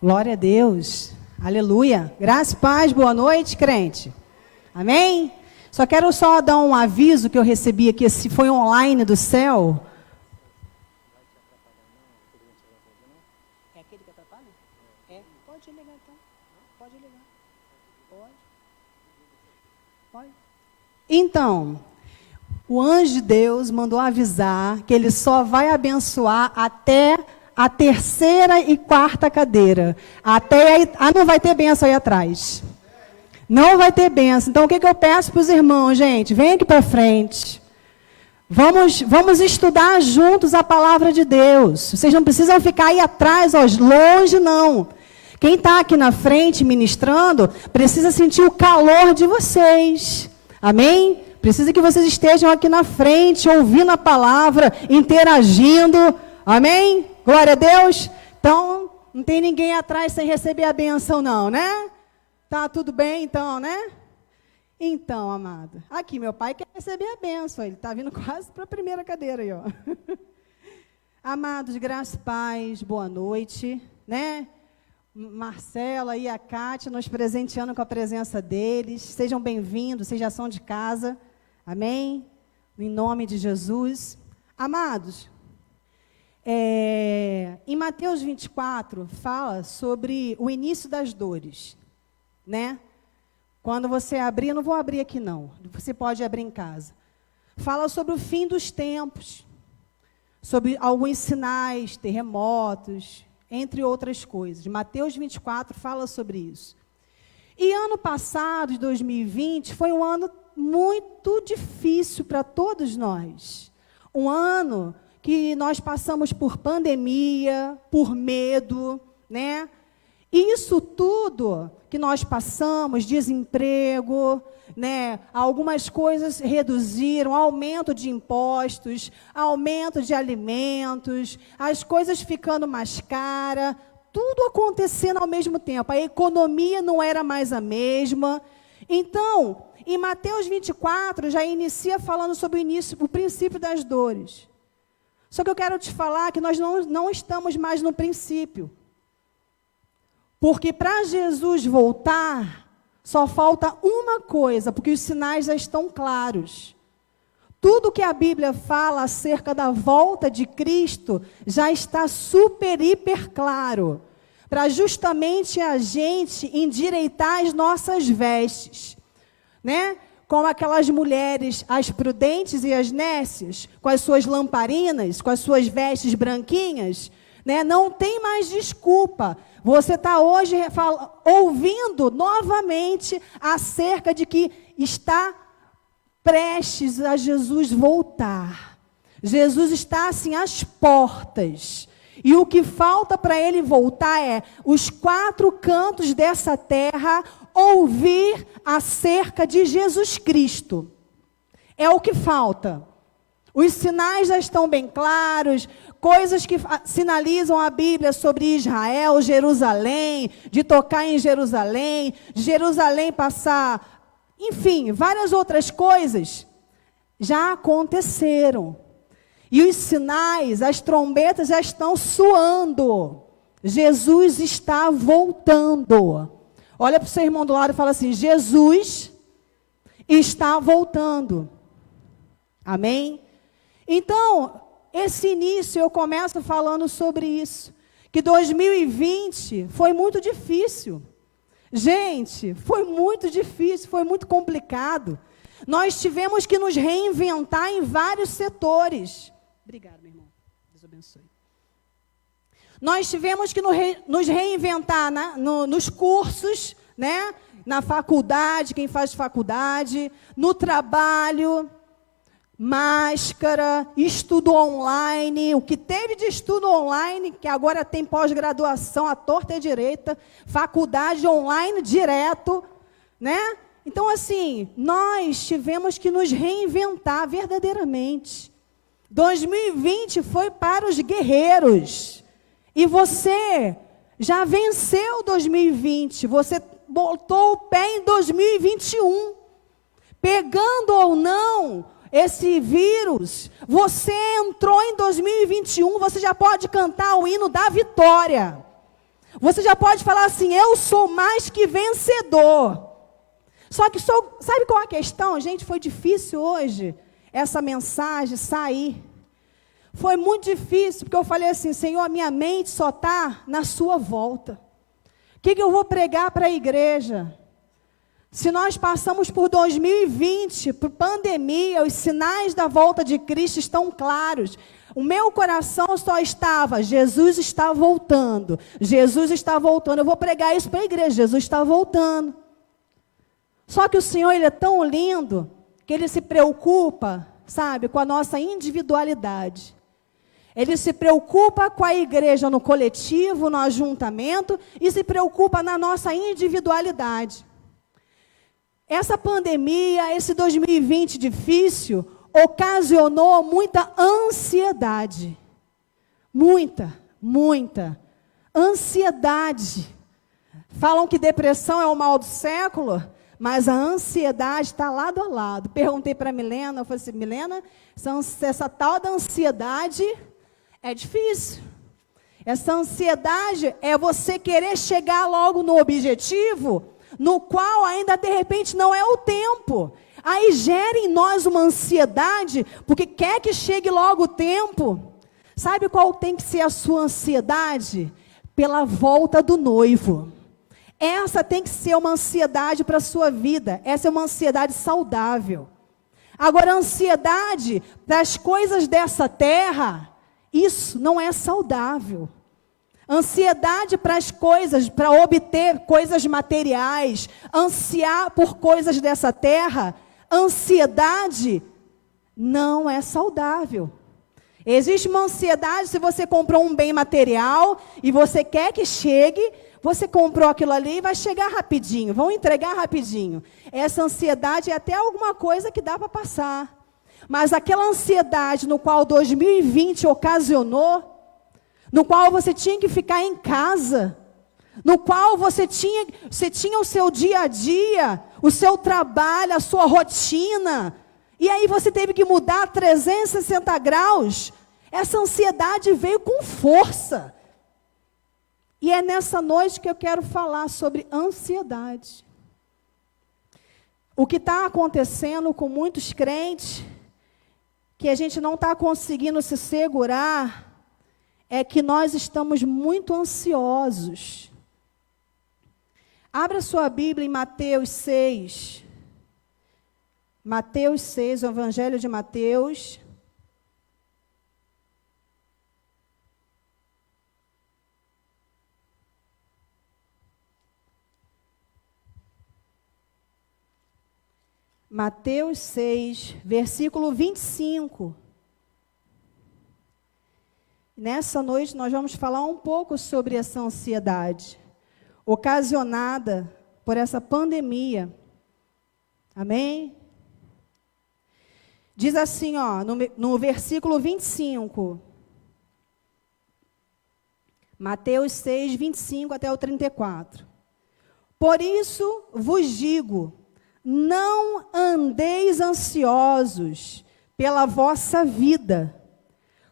Glória a Deus. Aleluia. Graça e paz, boa noite, crente. Amém? Só quero dar um aviso que eu recebi aqui, se foi online do céu. É aquele que atrapalha? É? Pode ligar então. Pode ligar. Pode. Então, o anjo de Deus mandou avisar que ele só vai abençoar até a terceira e quarta cadeira. Até aí, não vai ter benção aí atrás. Não vai ter benção. Então, o que eu peço para os irmãos, gente? Vem aqui para frente. Vamos estudar juntos a palavra de Deus. Vocês não precisam ficar aí atrás, longe não. Quem está aqui na frente ministrando, precisa sentir o calor de vocês. Amém? Precisa que vocês estejam aqui na frente, ouvindo a palavra, interagindo. Amém? Glória a Deus. Então, não tem ninguém atrás sem receber a benção não, né? Tá tudo bem então, né? Então, amado, aqui meu pai quer receber a benção. Ele está vindo quase para a primeira cadeira aí, ó. Amados, graça e paz, boa noite, né? Marcela e a Cátia nos presenteando com a presença deles. Sejam bem-vindos, vocês já são de casa. Amém? Em nome de Jesus. Amados, em Mateus 24, fala sobre o início das dores, né? Quando você abrir, eu não vou abrir aqui não, você pode abrir em casa. Fala sobre o fim dos tempos, sobre alguns sinais, terremotos, entre outras coisas. Mateus 24 fala sobre isso. E ano passado, de 2020, foi um ano muito difícil para todos nós. Um ano que nós passamos por pandemia, por medo, né? E isso tudo que nós passamos, desemprego, né? Algumas coisas reduziram, aumento de impostos, aumento de alimentos, as coisas ficando mais caras, tudo acontecendo ao mesmo tempo. A economia não era mais a mesma. Então, em Mateus 24, já inicia falando sobre o princípio das dores. Só que eu quero te falar que nós não estamos mais no princípio. Porque para Jesus voltar, só falta uma coisa, porque os sinais já estão claros. Tudo que a Bíblia fala acerca da volta de Cristo já está super, hiper claro. Para justamente a gente endireitar as nossas vestes, né? Como aquelas mulheres, as prudentes e as nécias, com as suas lamparinas, com as suas vestes branquinhas, né? Não tem mais desculpa. Você está hoje ouvindo novamente acerca de que está prestes a Jesus voltar. Jesus está assim às portas. E o que falta para ele voltar é os quatro cantos dessa terra ouvir acerca de Jesus Cristo. É o que falta. Os sinais já estão bem claros, coisas que sinalizam a Bíblia sobre Israel, Jerusalém, de tocar em Jerusalém, de Jerusalém passar, enfim, várias outras coisas já aconteceram. E os sinais, as trombetas já estão soando. Jesus está voltando. Olha para o seu irmão do lado e fala assim: Jesus está voltando. Amém? Então, esse início eu começo falando sobre isso. Que 2020 foi muito difícil. Gente, foi muito difícil, foi muito complicado. Nós tivemos que nos reinventar em vários setores. Obrigada, meu irmão. Deus abençoe. Nós tivemos que nos reinventar nos cursos, né? Na faculdade, quem faz faculdade, no trabalho, máscara, estudo online, o que teve de estudo online, que agora tem pós-graduação à torta e à direita, faculdade online direto, né? Então, assim, nós tivemos que nos reinventar verdadeiramente. 2020 foi para os guerreiros. E você já venceu 2020. Você botou o pé em 2021. Pegando ou não esse vírus, você entrou em 2021, você já pode cantar o hino da vitória. Você já pode falar assim, eu sou mais que vencedor. Só que, sabe qual é a questão? Gente, foi difícil hoje essa mensagem sair. Foi muito difícil, porque eu falei assim, Senhor, a minha mente só está na sua volta. O que eu vou pregar para a igreja? Se nós passamos por 2020, por pandemia, os sinais da volta de Cristo estão claros. O meu coração só estava, Jesus está voltando. Jesus está voltando. Eu vou pregar isso para a igreja, Jesus está voltando. Só que o Senhor, Ele é tão lindo, que Ele se preocupa, sabe, com a nossa individualidade. Ele se preocupa com a igreja no coletivo, no ajuntamento, e se preocupa na nossa individualidade. Essa pandemia, esse 2020 difícil, ocasionou muita ansiedade. Muita ansiedade. Falam que depressão é o mal do século, mas a ansiedade está lado a lado. Perguntei para a Milena, eu falei assim, Milena, essa tal da ansiedade é difícil. Essa ansiedade é você querer chegar logo no objetivo, no qual ainda de repente não é o tempo. Aí gera em nós uma ansiedade, porque quer que chegue logo o tempo. Sabe qual tem que ser a sua ansiedade? Pela volta do noivo. Essa tem que ser uma ansiedade para a sua vida. Essa é uma ansiedade saudável. Agora, a ansiedade das coisas dessa terra, isso não é saudável. Ansiedade para as coisas, para obter coisas materiais, ansiar por coisas dessa terra, ansiedade não é saudável. Existe uma ansiedade se você comprou um bem material e você quer que chegue, você comprou aquilo ali e vai chegar rapidinho, vão entregar rapidinho. Essa ansiedade é até alguma coisa que dá para passar. Mas aquela ansiedade no qual 2020 ocasionou, no qual você tinha que ficar em casa, no qual você tinha o seu dia a dia, o seu trabalho, a sua rotina, e aí você teve que mudar 360 graus, essa ansiedade veio com força. E é nessa noite que eu quero falar sobre ansiedade. O que está acontecendo com muitos crentes, que a gente não está conseguindo se segurar, é que nós estamos muito ansiosos. Abra sua Bíblia em Mateus 6. Mateus 6, o Evangelho de Mateus. Mateus 6, versículo 25. Nessa noite nós vamos falar um pouco sobre essa ansiedade, ocasionada por essa pandemia. Amém? Diz assim, ó, no versículo 25. Mateus 6, 25 até o 34. Por isso vos digo, não andeis ansiosos pela vossa vida,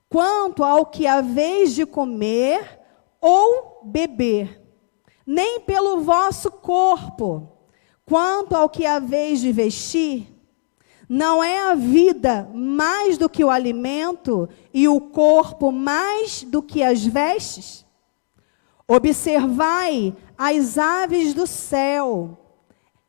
quanto ao que haveis de comer ou beber, nem pelo vosso corpo, quanto ao que haveis de vestir. Não é a vida mais do que o alimento, e o corpo mais do que as vestes? Observai as aves do céu,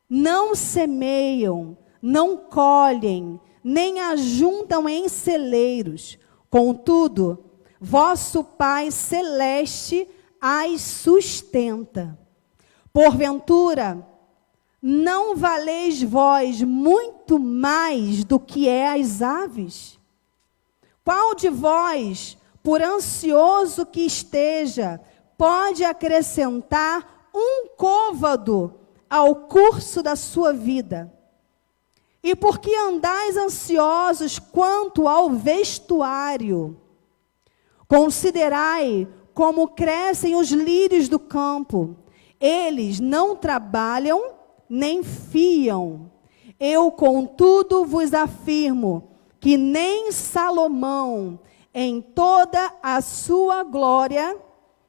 não semeiam, não colhem, nem ajuntam em celeiros. Contudo, vosso Pai Celeste as sustenta. Porventura, não valeis vós muito mais do que as aves? Qual de vós, por ansioso que esteja, pode acrescentar um côvado ao curso da sua vida? E por que andais ansiosos quanto ao vestuário? Considerai como crescem os lírios do campo. Eles não trabalham, nem fiam. Eu, contudo, vos afirmo que nem Salomão, em toda a sua glória,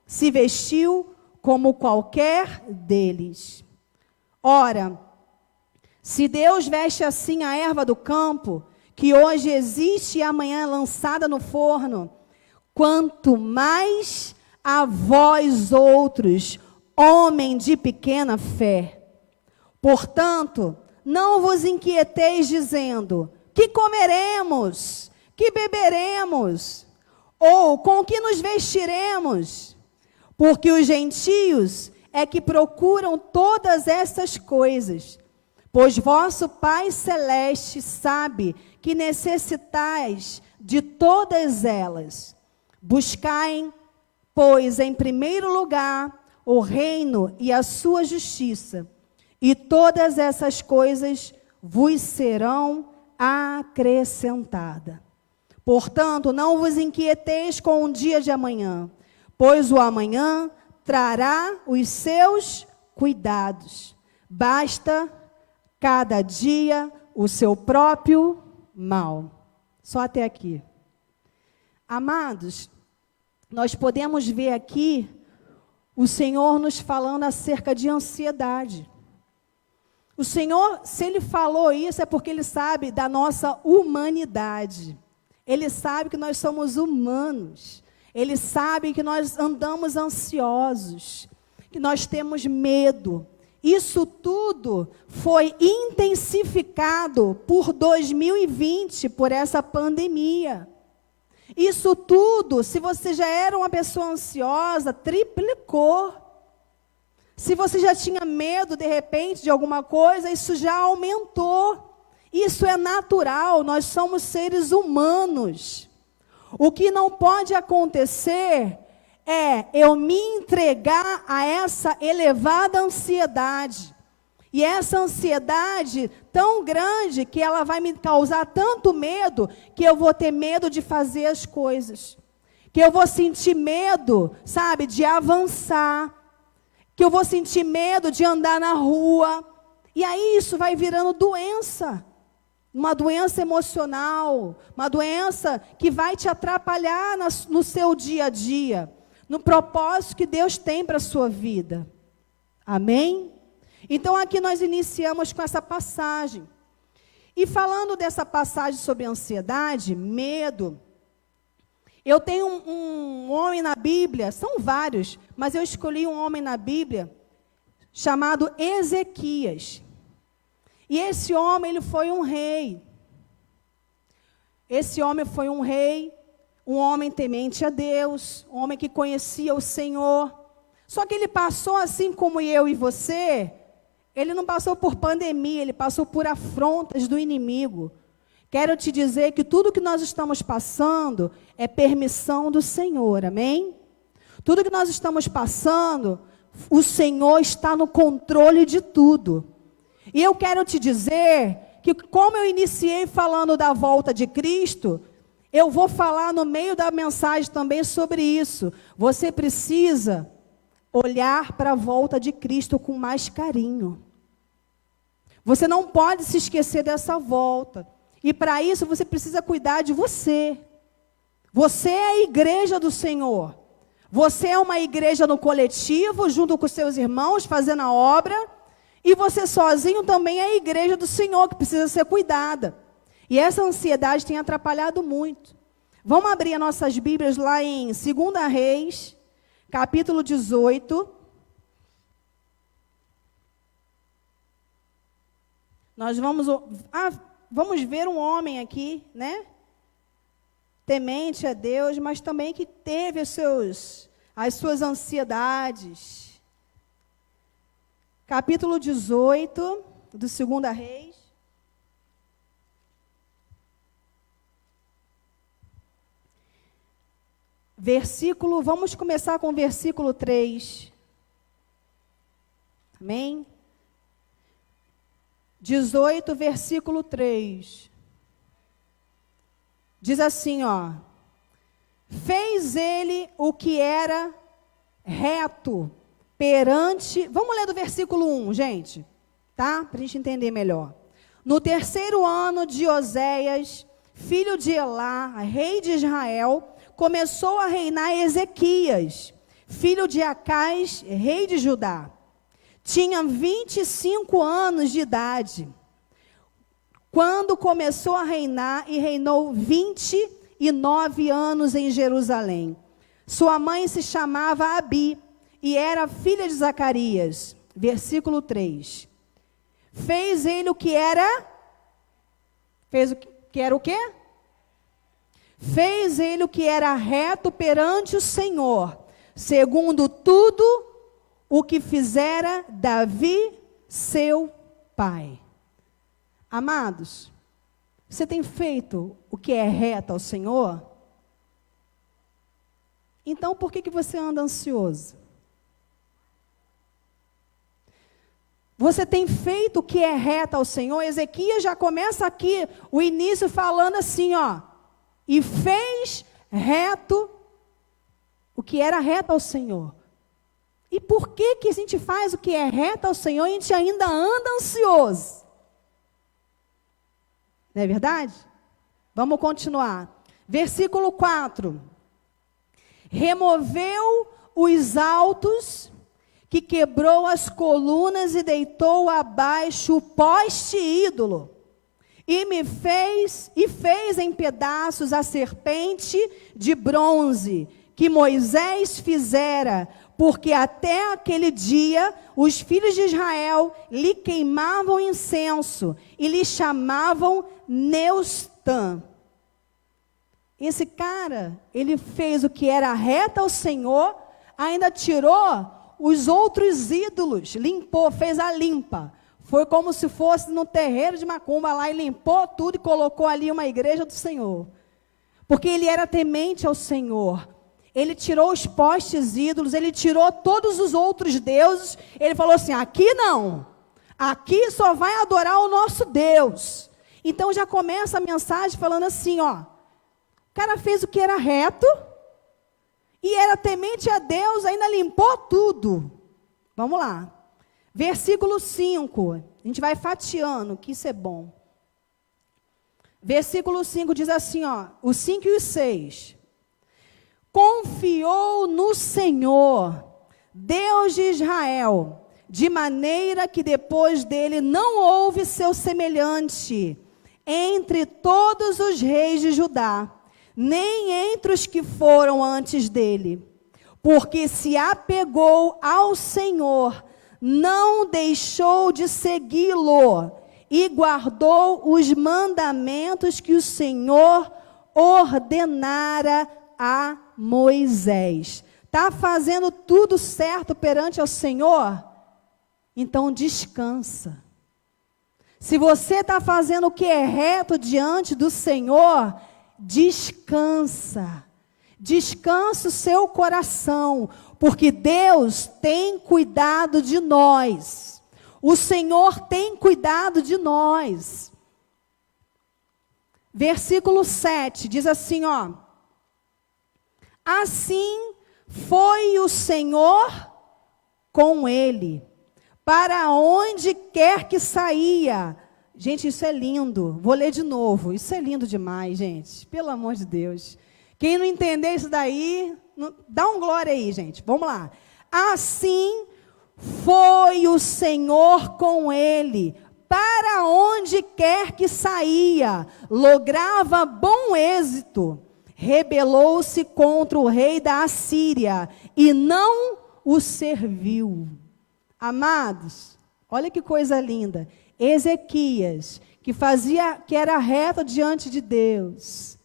se vestiu como qualquer deles. Ora, se Deus veste assim a erva do campo, que hoje existe e amanhã é lançada no forno, quanto mais a vós outros, homem de pequena fé. Portanto, não vos inquieteis dizendo, que comeremos, que beberemos, ou com que nos vestiremos? Porque os gentios é que procuram todas essas coisas. Pois vosso Pai Celeste sabe que necessitais de todas elas. Buscai, pois, em primeiro lugar, o reino e a sua justiça, e todas essas coisas vos serão acrescentadas. Portanto, não vos inquieteis com o dia de amanhã, pois o amanhã trará os seus cuidados. Basta cada dia o seu próprio mal. Só até aqui. Amados, nós podemos ver aqui o Senhor nos falando acerca de ansiedade. O Senhor, se Ele falou isso, é porque Ele sabe da nossa humanidade. Ele sabe que nós somos humanos. Ele sabe que nós andamos ansiosos, que nós temos medo. Isso tudo foi intensificado por 2020, por essa pandemia. Isso tudo, se você já era uma pessoa ansiosa, triplicou. Se você já tinha medo, de repente, de alguma coisa, isso já aumentou. Isso é natural, nós somos seres humanos. O que não pode acontecer é eu me entregar a essa elevada ansiedade. E essa ansiedade tão grande que ela vai me causar tanto medo que eu vou ter medo de fazer as coisas. Que eu vou sentir medo, sabe, de avançar. Que eu vou sentir medo de andar na rua. E aí isso vai virando doença. Uma doença emocional, uma doença que vai te atrapalhar no seu dia a dia, no propósito que Deus tem para a sua vida. Amém? Então aqui nós iniciamos com essa passagem. E falando dessa passagem sobre ansiedade, medo, eu tenho um homem na Bíblia, são vários, mas eu escolhi um homem na Bíblia chamado Ezequias. E esse homem, ele foi um rei. Esse homem foi um rei, um homem temente a Deus, um homem que conhecia o Senhor. Só que ele passou assim como eu e você, ele não passou por pandemia, ele passou por afrontas do inimigo. Quero te dizer que tudo que nós estamos passando é permissão do Senhor, amém? Tudo que nós estamos passando, o Senhor está no controle de tudo. E eu quero te dizer que, como eu iniciei falando da volta de Cristo, eu vou falar no meio da mensagem também sobre isso. Você precisa olhar para a volta de Cristo com mais carinho. Você não pode se esquecer dessa volta. E para isso você precisa cuidar de você. Você é a igreja do Senhor. Você é uma igreja no coletivo, junto com seus irmãos, fazendo a obra. E você sozinho também é a igreja do Senhor, que precisa ser cuidada. E essa ansiedade tem atrapalhado muito. Vamos abrir as nossas Bíblias lá em 2 Reis, capítulo 18. Nós vamos ver um homem aqui, né? Temente a Deus, mas também que teve as suas ansiedades. Capítulo 18, do 2 Reis. Vamos começar com o versículo 3. Amém? 18, versículo 3. Diz assim, ó. Fez ele o que era reto perante... Vamos ler do versículo 1, gente, tá? Para a gente entender melhor. No 3º ano de Oséias, filho de Elá, rei de Israel, começou a reinar Ezequias, filho de Acais, rei de Judá. Tinha 25 anos de idade quando começou a reinar e reinou 29 anos em Jerusalém. Sua mãe se chamava Abi e era filha de Zacarias. Versículo 3. Fez ele o que era? Fez o que era o quê? Fez ele o que era reto perante o Senhor, segundo tudo o que fizera Davi, seu pai. Amados, você tem feito o que é reto ao Senhor? Então, por que você anda ansioso? Você tem feito o que é reto ao Senhor? Ezequias já começa aqui o início falando assim, ó. E fez reto o que era reto ao Senhor. E por que a gente faz o que é reto ao Senhor e a gente ainda anda ansioso? Não é verdade? Vamos continuar. Versículo 4. Removeu os altos, que quebrou as colunas e deitou abaixo o poste ídolo, e fez em pedaços a serpente de bronze, que Moisés fizera, porque até aquele dia os filhos de Israel lhe queimavam incenso, e lhe chamavam Neustã. Esse cara, ele fez o que era reto ao Senhor, ainda tirou os outros ídolos, limpou, fez a limpa. Foi como se fosse no terreiro de macumba lá, e limpou tudo e colocou ali uma igreja do Senhor. Porque ele era temente ao Senhor. Ele tirou os postes ídolos, ele tirou todos os outros deuses. Ele falou assim, aqui não. Aqui só vai adorar o nosso Deus. Então já começa a mensagem falando assim, ó. O cara fez o que era reto, e era temente a Deus, ainda limpou tudo. Vamos lá. Versículo 5. A gente vai fatiando, que isso é bom. Versículo 5 diz assim, ó. Os 5 e os 6. Confiou no Senhor, Deus de Israel, de maneira que depois dele não houve seu semelhante entre todos os reis de Judá, nem entre os que foram antes dele, porque se apegou ao Senhor, não deixou de segui-lo, e guardou os mandamentos que o Senhor ordenara a Moisés. Está fazendo tudo certo perante ao Senhor? Então descansa. Se você está fazendo o que é reto diante do Senhor, descansa. Descansa o seu coração, porque Deus tem cuidado de nós. O Senhor tem cuidado de nós. Versículo 7 diz assim, ó. Assim foi o Senhor com ele, para onde quer que saía. Gente, isso é lindo. Vou ler de novo. Isso é lindo demais, gente. Pelo amor de Deus. Quem não entender isso daí, dá um glória aí, gente. Vamos lá. Assim foi o Senhor com ele, para onde quer que saía, lograva bom êxito. Rebelou-se contra o rei da Assíria e não o serviu. Amados, olha que coisa linda. Ezequias, que era reto diante de Deus.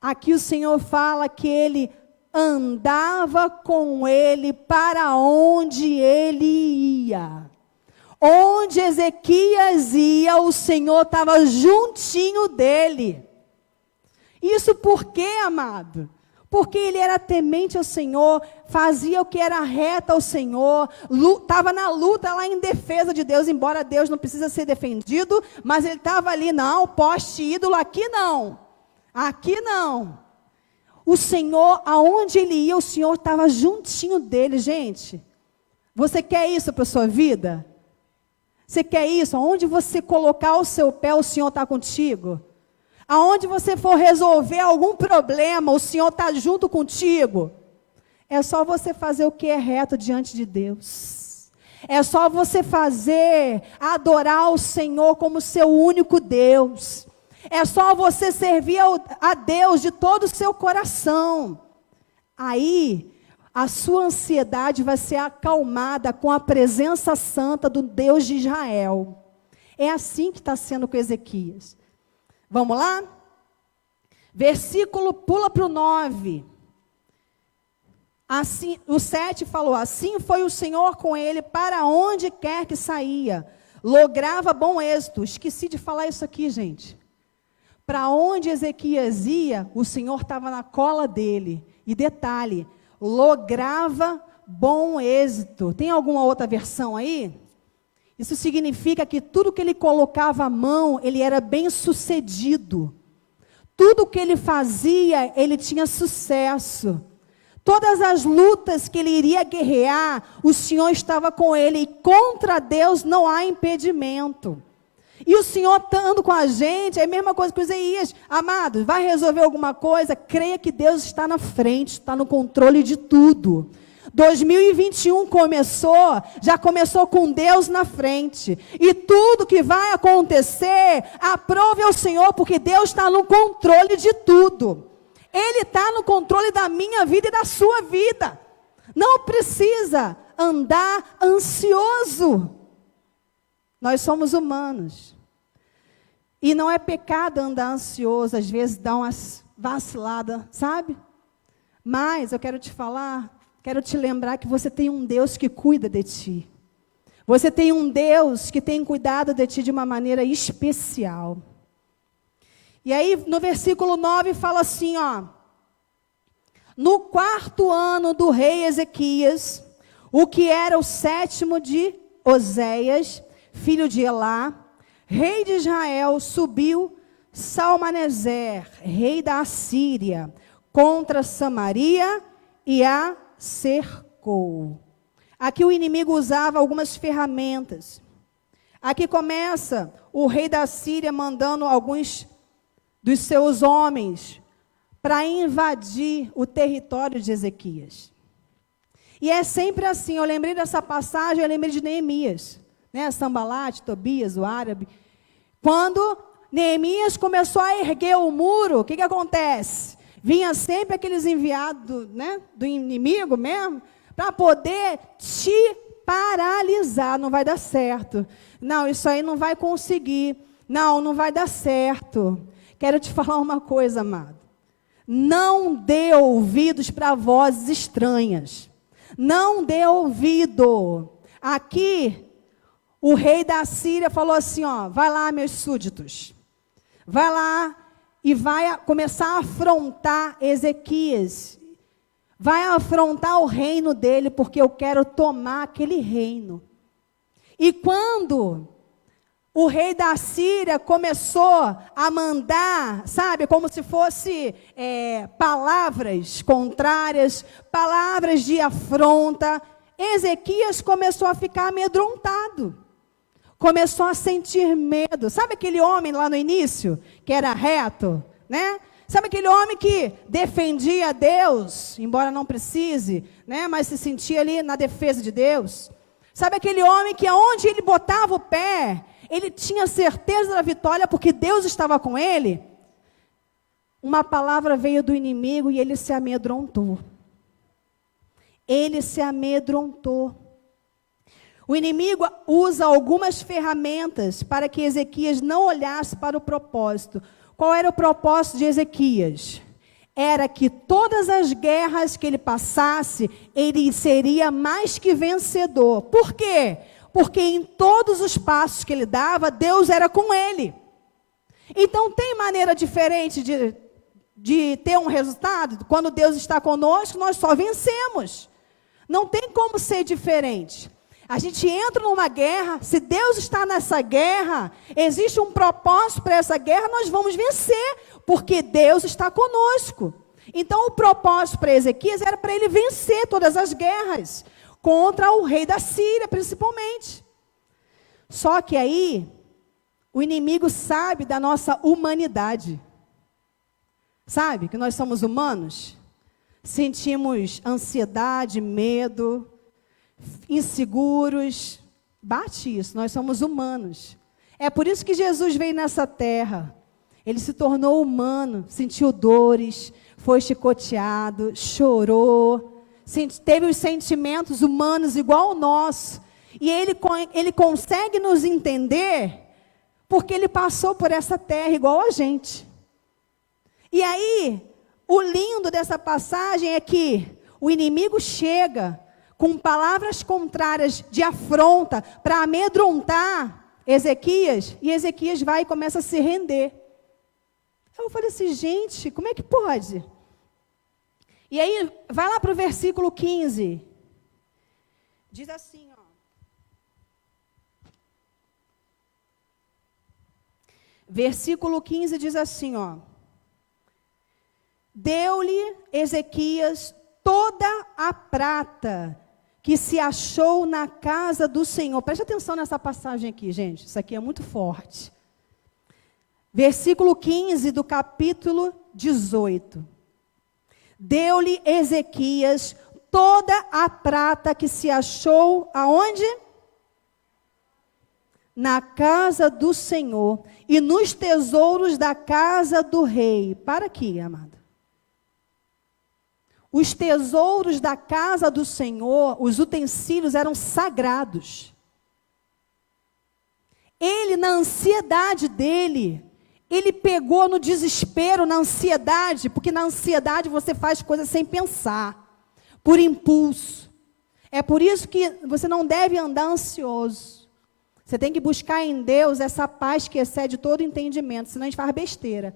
Aqui o Senhor fala que ele andava com ele para onde ele ia. Onde Ezequias ia, o Senhor estava juntinho dele. Isso por quê, amado? Porque ele era temente ao Senhor, fazia o que era reto ao Senhor, estava na luta lá em defesa de Deus, embora Deus não precisa ser defendido, mas ele estava ali, não, poste ídolo, aqui não, aqui não. O Senhor, aonde ele ia, o Senhor estava juntinho dele, gente. Você quer isso para a sua vida? Você quer isso? Aonde você colocar o seu pé, o Senhor está contigo? Aonde você for resolver algum problema, o Senhor está junto contigo. É só você fazer o que é reto diante de Deus. É só você adorar o Senhor como seu único Deus. É só você servir a Deus de todo o seu coração. Aí, a sua ansiedade vai ser acalmada com a presença santa do Deus de Israel. É assim que está sendo com Ezequias. Vamos lá? Versículo, pula para o 9. Assim, o 7 falou, assim foi o Senhor com ele para onde quer que saía. Lograva bom êxito. Esqueci de falar isso aqui, gente. Para onde Ezequias ia, o Senhor estava na cola dele. E detalhe, lograva bom êxito. Tem alguma outra versão aí? Isso significa que tudo que ele colocava à mão, ele era bem sucedido. Tudo que ele fazia, ele tinha sucesso. Todas as lutas que ele iria guerrear, o Senhor estava com ele. E contra Deus não há impedimento. E o Senhor estando com a gente, é a mesma coisa que Isaías. Amado, vai resolver alguma coisa? Creia que Deus está na frente, está no controle de tudo. 2021 já começou com Deus na frente. E tudo que vai acontecer, aprove ao Senhor, porque Deus está no controle de tudo. Ele está no controle da minha vida e da sua vida. Não precisa andar ansioso. Nós somos humanos. E não é pecado andar ansioso, às vezes dá umas vaciladas, sabe? Mas eu quero te falar, quero te lembrar que você tem um Deus que cuida de ti. Você tem um Deus que tem cuidado de ti de uma maneira especial. E aí, no versículo 9, fala assim, ó. No 4º ano do rei Ezequias, o que era o 7º de Oséias, filho de Elá, rei de Israel, subiu Salmaneser, rei da Assíria, contra Samaria e a cercou. Aqui o inimigo usava algumas ferramentas. Aqui começa o rei da Síria mandando alguns dos seus homens para invadir o território de Ezequias. E é sempre assim, eu lembrei dessa passagem, eu lembrei de Neemias, né? Sambalate, Tobias, o árabe. Quando Neemias começou a erguer o muro, o que acontece? Vinha sempre aqueles enviados, né, do inimigo mesmo, para poder te paralisar. Não vai dar certo. Não, isso aí não vai conseguir. Não, não vai dar certo. Quero te falar uma coisa, amado. Não dê ouvidos para vozes estranhas. Não dê ouvido. Aqui, o rei da Síria falou assim, ó, vai lá, meus súditos. Vai lá e vai começar a afrontar Ezequias. Vai afrontar o reino dele, porque eu quero tomar aquele reino. E quando o rei da Síria começou a mandar, sabe, como se fosse palavras contrárias, palavras de afronta, Ezequias começou a ficar amedrontado. Começou a sentir medo. Sabe aquele homem lá no início, que era reto, né? Sabe aquele homem que defendia Deus, embora não precise, né? Mas se sentia ali na defesa de Deus. Sabe aquele homem que aonde ele botava o pé, ele tinha certeza da vitória porque Deus estava com ele? Uma palavra veio do inimigo e ele se amedrontou. Ele se amedrontou. O inimigo usa algumas ferramentas para que Ezequias não olhasse para o propósito. Qual era o propósito de Ezequias? Era que todas as guerras que ele passasse, ele seria mais que vencedor. Por quê? Porque em todos os passos que ele dava, Deus era com ele. Então, tem maneira diferente de ter um resultado? Quando Deus está conosco, nós só vencemos. Não tem como ser diferente. A gente entra numa guerra, se Deus está nessa guerra, existe um propósito para essa guerra, nós vamos vencer, porque Deus está conosco. Então, o propósito para Ezequias era para ele vencer todas as guerras, contra o rei da Síria, principalmente. Só que aí, o inimigo sabe da nossa humanidade. Sabe que nós somos humanos? sentimos ansiedade, medo, inseguros. Bate isso, nós somos humanos. É por isso que Jesus veio nessa terra. Ele se tornou humano, sentiu dores, foi chicoteado, chorou, teve os sentimentos humanos igual ao nosso. E ele consegue nos entender porque ele passou por essa terra igual a gente. E aí, o lindo dessa passagem é que o inimigo chega com palavras contrárias de afronta para amedrontar Ezequias, e Ezequias vai e começa a se render. Eu falei assim, gente, como é que pode? E aí, vai lá para o versículo 15. Diz assim, ó. Versículo 15 diz assim, ó. Deu-lhe Ezequias toda a prata que se achou na casa do Senhor. Preste atenção nessa passagem aqui, gente. Isso aqui é muito forte. Versículo 15 do capítulo 18. Deu-lhe Ezequias toda a prata que se achou aonde? Na casa do Senhor e nos tesouros da casa do rei. Para aqui, amado. Os tesouros da casa do Senhor, os utensílios eram sagrados. Ele, na ansiedade dele, ele pegou no desespero, na ansiedade, porque na ansiedade você faz coisas sem pensar, por impulso. É por isso que você não deve andar ansioso. Você tem que buscar em Deus essa paz que excede todo entendimento, senão a gente faz besteira.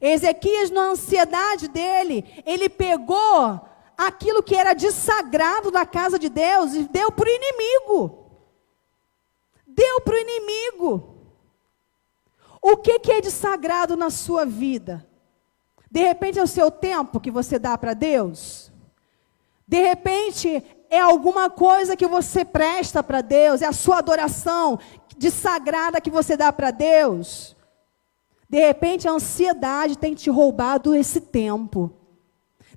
Ezequias, na ansiedade dele, ele pegou aquilo que era de sagrado da casa de Deus e deu para o inimigo. Deu para o inimigo. O que é de sagrado na sua vida? De repente é o seu tempo que você dá para Deus? De repente é alguma coisa que você presta para Deus? É a sua adoração de sagrada que você dá para Deus? De repente a ansiedade tem te roubado esse tempo.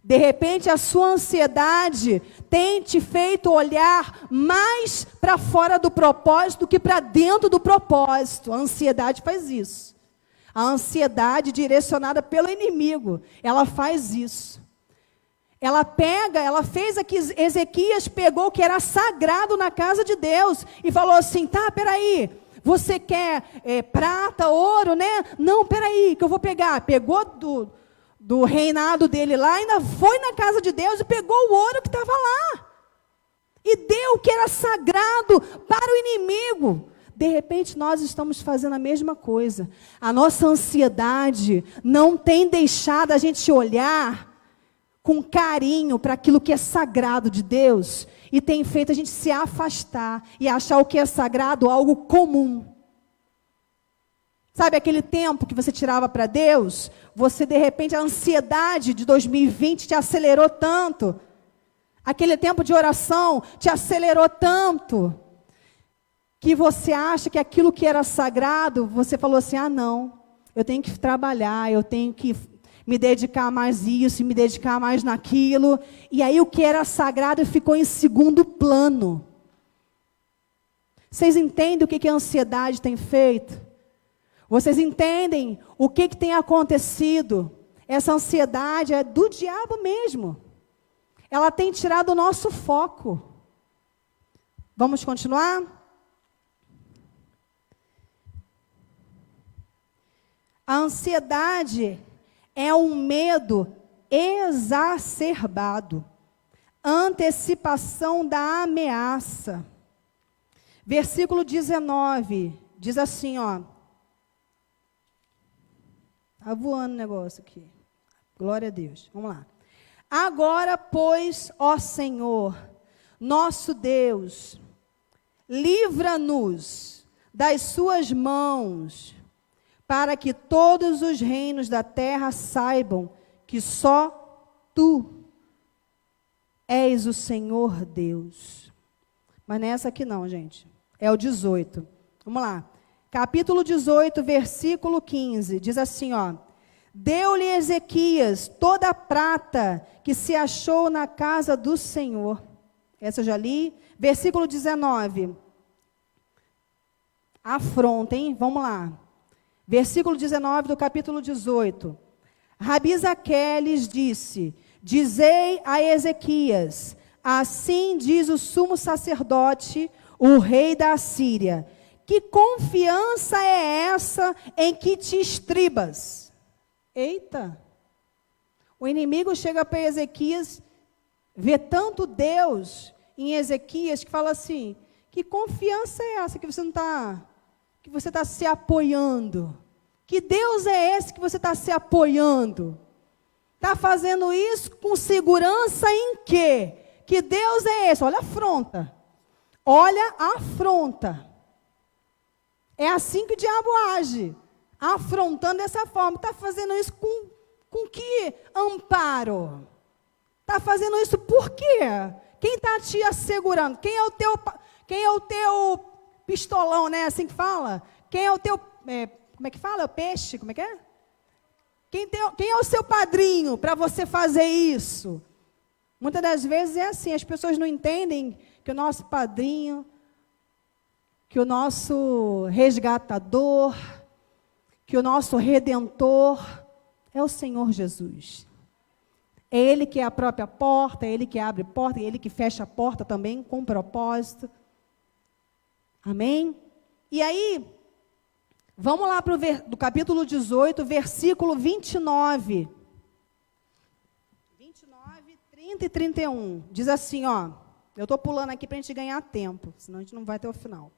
De repente a sua ansiedade tem te feito olhar mais para fora do propósito do que para dentro do propósito. A ansiedade faz isso. A ansiedade direcionada pelo inimigo, ela faz isso. Ela fez aqui, Ezequias pegou o que era sagrado na casa de Deus e falou assim, tá, peraí, você quer prata, ouro, né? Não, peraí, que eu vou pegar. Pegou do reinado dele lá, ainda foi na casa de Deus e pegou o ouro que estava lá. E deu o que era sagrado para o inimigo. De repente, nós estamos fazendo a mesma coisa. A nossa ansiedade não tem deixado a gente olhar com carinho para aquilo que é sagrado de Deus e tem feito a gente se afastar e achar o que é sagrado algo comum. Sabe aquele tempo que você tirava para Deus? Você, de repente, a ansiedade de 2020 te acelerou tanto. Aquele tempo de oração te acelerou tanto. Que você acha que aquilo que era sagrado, você falou assim, ah não, eu tenho que trabalhar, eu tenho que me dedicar mais isso, me dedicar mais naquilo. E aí o que era sagrado ficou em segundo plano. Vocês entendem o que a ansiedade tem feito? Vocês entendem o que tem acontecido? Essa ansiedade é do diabo mesmo. Ela tem tirado o nosso foco. Vamos continuar? A ansiedade é um medo exacerbado, antecipação da ameaça. Versículo 19, diz assim, ó. Está voando o negócio aqui. Glória a Deus. Vamos lá. Agora, pois, ó Senhor, nosso Deus, livra-nos das suas mãos, para que todos os reinos da terra saibam que só Tu és o Senhor Deus. Mas não é essa aqui não, gente. É o 18. Vamos lá. Capítulo 18, versículo 15. Diz assim, ó. Deu-lhe Ezequias toda a prata que se achou na casa do Senhor. Essa eu já li. Versículo 19. Afronta, hein? Vamos lá. Versículo 19 do capítulo 18. Rabi Zaqué lhes disse: dizei a Ezequias, assim diz o sumo sacerdote, o rei da Assíria, que confiança é essa em que te estribas? Eita! O inimigo chega para Ezequias, vê tanto Deus em Ezequias, que fala assim: que confiança é essa que você não está, que você está se apoiando? Que Deus é esse que você está se apoiando? Está fazendo isso com segurança em quê? Que Deus é esse? Olha a afronta. Olha a afronta. É assim que o diabo age. Afrontando dessa forma. Está fazendo isso com que amparo? Está fazendo isso por quê? Quem está te assegurando? Quem é o teu pistolão, né? Assim que fala? Quem é o teu... como é que fala? O peixe? Como é que é? Quem é o seu padrinho para você fazer isso? Muitas das vezes é assim, as pessoas não entendem que o nosso padrinho, que o nosso resgatador, que o nosso redentor é o Senhor Jesus. É Ele que é a própria porta, é Ele que abre porta, é Ele que fecha a porta também com propósito. Amém? E aí, vamos lá para do capítulo 18, versículo 29. 29, 30 e 31. Diz assim, ó. Eu estou pulando aqui para a gente ganhar tempo, senão a gente não vai até o final.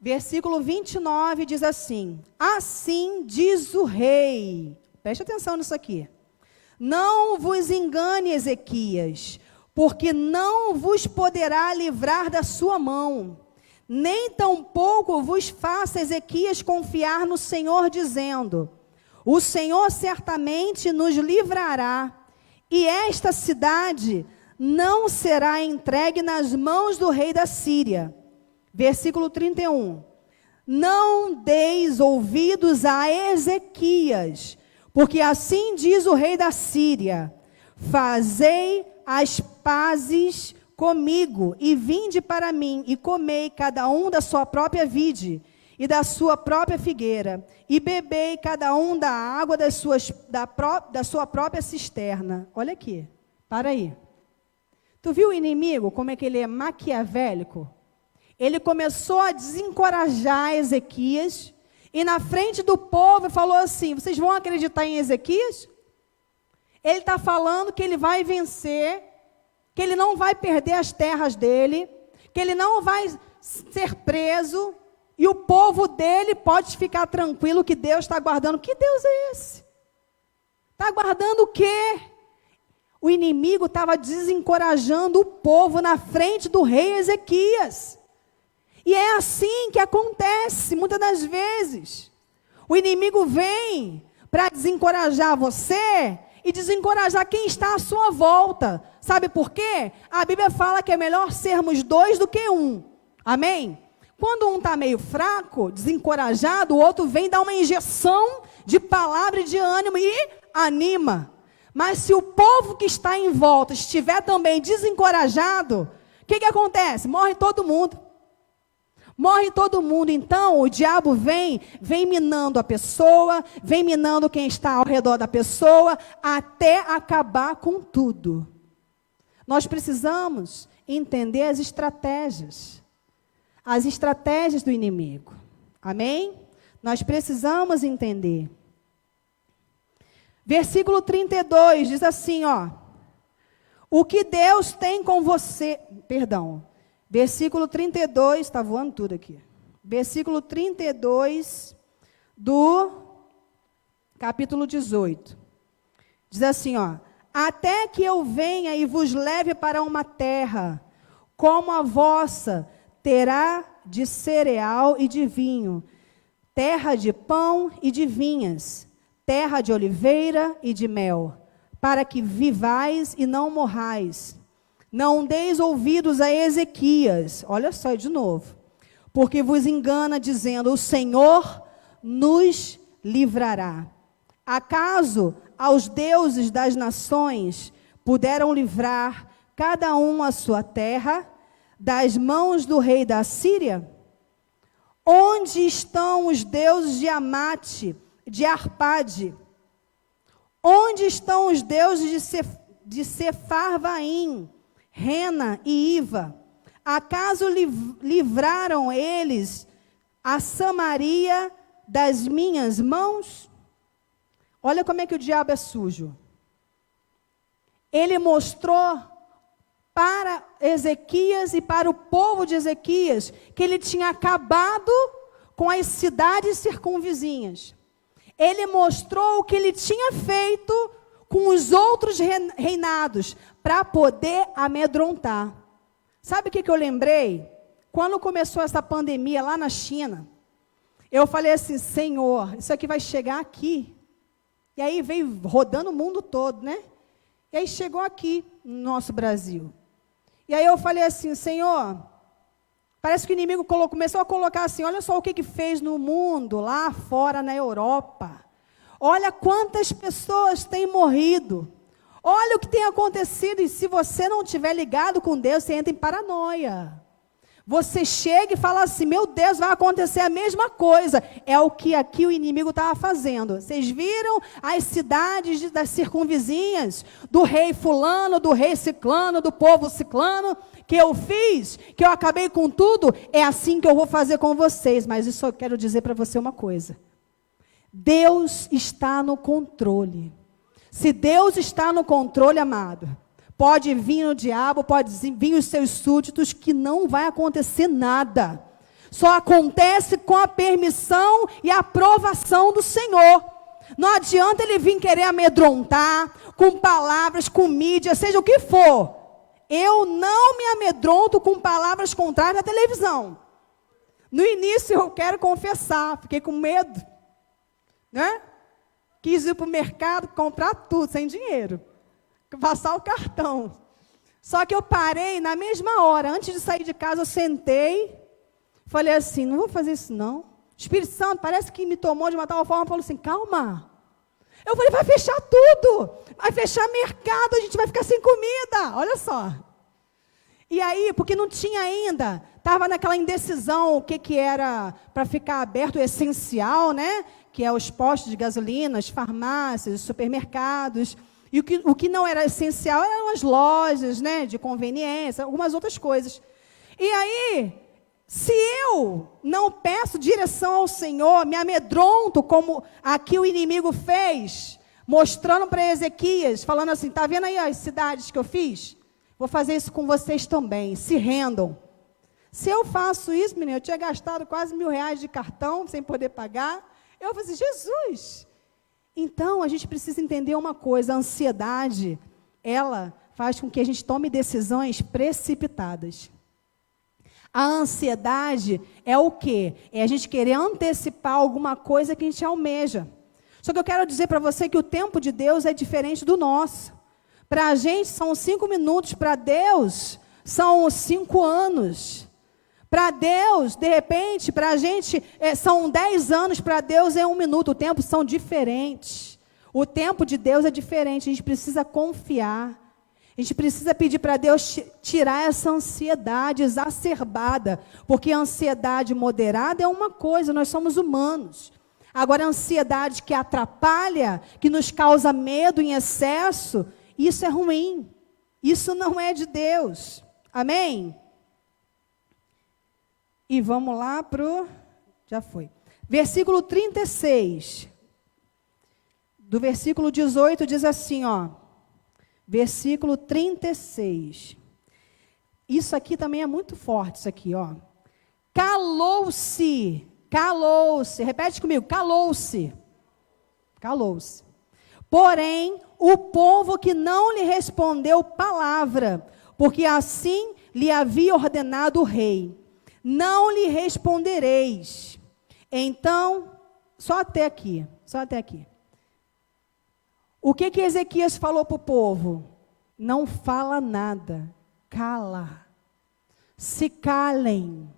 Versículo 29 diz assim: assim diz o rei. Preste atenção nisso aqui. Não vos engane, Ezequias, porque não vos poderá livrar da sua mão. Nem tampouco vos faça Ezequias confiar no Senhor, dizendo: o Senhor certamente nos livrará, e esta cidade não será entregue nas mãos do rei da Síria. Versículo 31. Não deis ouvidos a Ezequias, porque assim diz o rei da Síria: fazei as pazes comigo, e vinde para mim, e comei cada um da sua própria vide, e da sua própria figueira, e bebei cada um da água da sua própria cisterna. Olha aqui, para aí. Tu viu o inimigo, como é que ele é maquiavélico? Ele começou a desencorajar Ezequias, e na frente do povo falou assim: vocês vão acreditar em Ezequias? Ele está falando que ele vai vencer, que ele não vai perder as terras dele, que ele não vai ser preso, e o povo dele pode ficar tranquilo que Deus está guardando. Que Deus é esse? Está guardando o quê? O inimigo estava desencorajando o povo na frente do rei Ezequias. E é assim que acontece muitas das vezes. O inimigo vem para desencorajar você e desencorajar quem está à sua volta. Sabe por quê? A Bíblia fala que é melhor sermos dois do que um. Amém? Quando um está meio fraco, desencorajado, o outro vem dar uma injeção de palavra e de ânimo e anima. Mas se o povo que está em volta estiver também desencorajado, o que acontece? Morre todo mundo. Morre todo mundo. Então o diabo vem minando a pessoa, vem minando quem está ao redor da pessoa, até acabar com tudo. Nós precisamos entender as estratégias do inimigo. Amém? Nós precisamos entender. Versículo 32 diz assim, ó: o que Deus tem com você, versículo 32, está voando tudo aqui. Versículo 32 do capítulo 18. Diz assim, ó: até que eu venha e vos leve para uma terra, como a vossa, terá de cereal e de vinho, terra de pão e de vinhas, terra de oliveira e de mel, para que vivais e não morrais. Não deis ouvidos a Ezequias, olha só de novo, porque vos engana dizendo: o Senhor nos livrará. Acaso aos deuses das nações puderam livrar cada um a sua terra das mãos do rei da Síria? Onde estão os deuses de Amate, de Arpade? Onde estão os deuses de Sefarvaim, Rena e Iva? Acaso livraram eles a Samaria das minhas mãos? Olha como é que o diabo é sujo. Ele mostrou para Ezequias e para o povo de Ezequias que ele tinha acabado com as cidades circunvizinhas. Ele mostrou o que ele tinha feito com os outros reinados para poder amedrontar. Sabe o que eu lembrei? Quando começou essa pandemia lá na China, eu falei assim, Senhor, isso aqui vai chegar aqui. E aí veio rodando o mundo todo, né? E aí chegou aqui, no nosso Brasil. E aí eu falei assim, Senhor, parece que o inimigo começou a colocar assim, olha só o que fez no mundo, lá fora na Europa. Olha quantas pessoas têm morrido. Olha o que tem acontecido. E se você não estiver ligado com Deus, você entra em paranoia. Você chega e fala assim, meu Deus, vai acontecer a mesma coisa. É o que aqui o inimigo estava fazendo. Vocês viram as cidades das circunvizinhas, do rei fulano, do rei ciclano, do povo ciclano, que eu fiz, que eu acabei com tudo? É assim que eu vou fazer com vocês. Mas isso eu quero dizer para você uma coisa. Deus está no controle. Se Deus está no controle, amado, pode vir o diabo, pode vir os seus súditos, que não vai acontecer nada. Só acontece com a permissão e a aprovação do Senhor. Não adianta ele vir querer amedrontar, com palavras, com mídia, seja o que for. Eu não me amedronto com palavras contrárias na televisão. No início, eu quero confessar, fiquei com medo, né? Quis ir para o mercado, comprar tudo, sem dinheiro. Passar o cartão. Só que eu parei na mesma hora, antes de sair de casa, eu sentei, falei assim, não vou fazer isso não. O Espírito Santo parece que me tomou de uma tal forma, falou assim, calma. Eu falei, vai fechar tudo, vai fechar mercado, a gente vai ficar sem comida, olha só. E aí, porque não tinha ainda, estava naquela indecisão, o que era para ficar aberto o essencial, né? Que é os postos de gasolina, as farmácias, os supermercados. E o que não era essencial eram as lojas, né, de conveniência, algumas outras coisas. E aí, se eu não peço direção ao Senhor, me amedronto, como aqui o inimigo fez, mostrando para Ezequias, falando assim, está vendo aí as cidades que eu fiz? Vou fazer isso com vocês também, se rendam. Se eu faço isso, menino, eu tinha gastado quase R$1.000 de cartão, sem poder pagar. Eu falei assim, Jesus! Então, a gente precisa entender uma coisa, a ansiedade, ela faz com que a gente tome decisões precipitadas. A ansiedade é o quê? É a gente querer antecipar alguma coisa que a gente almeja. Só que eu quero dizer para você que o tempo de Deus é diferente do nosso. Para a gente são 5 minutos, para Deus são 5 anos. Para Deus, de repente, para a gente são 10 anos, para Deus é 1 minuto. O tempo são diferentes. O tempo de Deus é diferente. A gente precisa confiar. A gente precisa pedir para Deus tirar essa ansiedade exacerbada. Porque a ansiedade moderada é uma coisa, nós somos humanos. Agora, a ansiedade que atrapalha, que nos causa medo em excesso, isso é ruim. Isso não é de Deus. Amém? E vamos lá para o... Já foi. Versículo 36. Do versículo 18 diz assim, ó. Versículo 36. Isso aqui também é muito forte, isso aqui, ó. Calou-se. Calou-se. Repete comigo. Calou-se. Calou-se. Porém, o povo que não lhe respondeu palavra, porque assim lhe havia ordenado o rei. Não lhe respondereis. Então, só até aqui. O que Ezequias falou para o povo? Não fala nada. Cala. Se calem.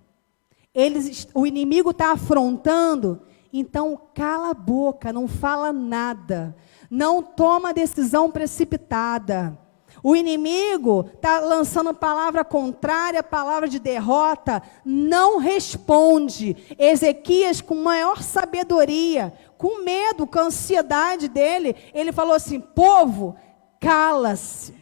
O inimigo está afrontando Então, cala a boca, não fala nada. Não toma decisão precipitada. O inimigo está lançando palavra contrária, palavra de derrota, não responde. Ezequias, com maior sabedoria, com medo, com a ansiedade dele, ele falou assim: povo, cala-se,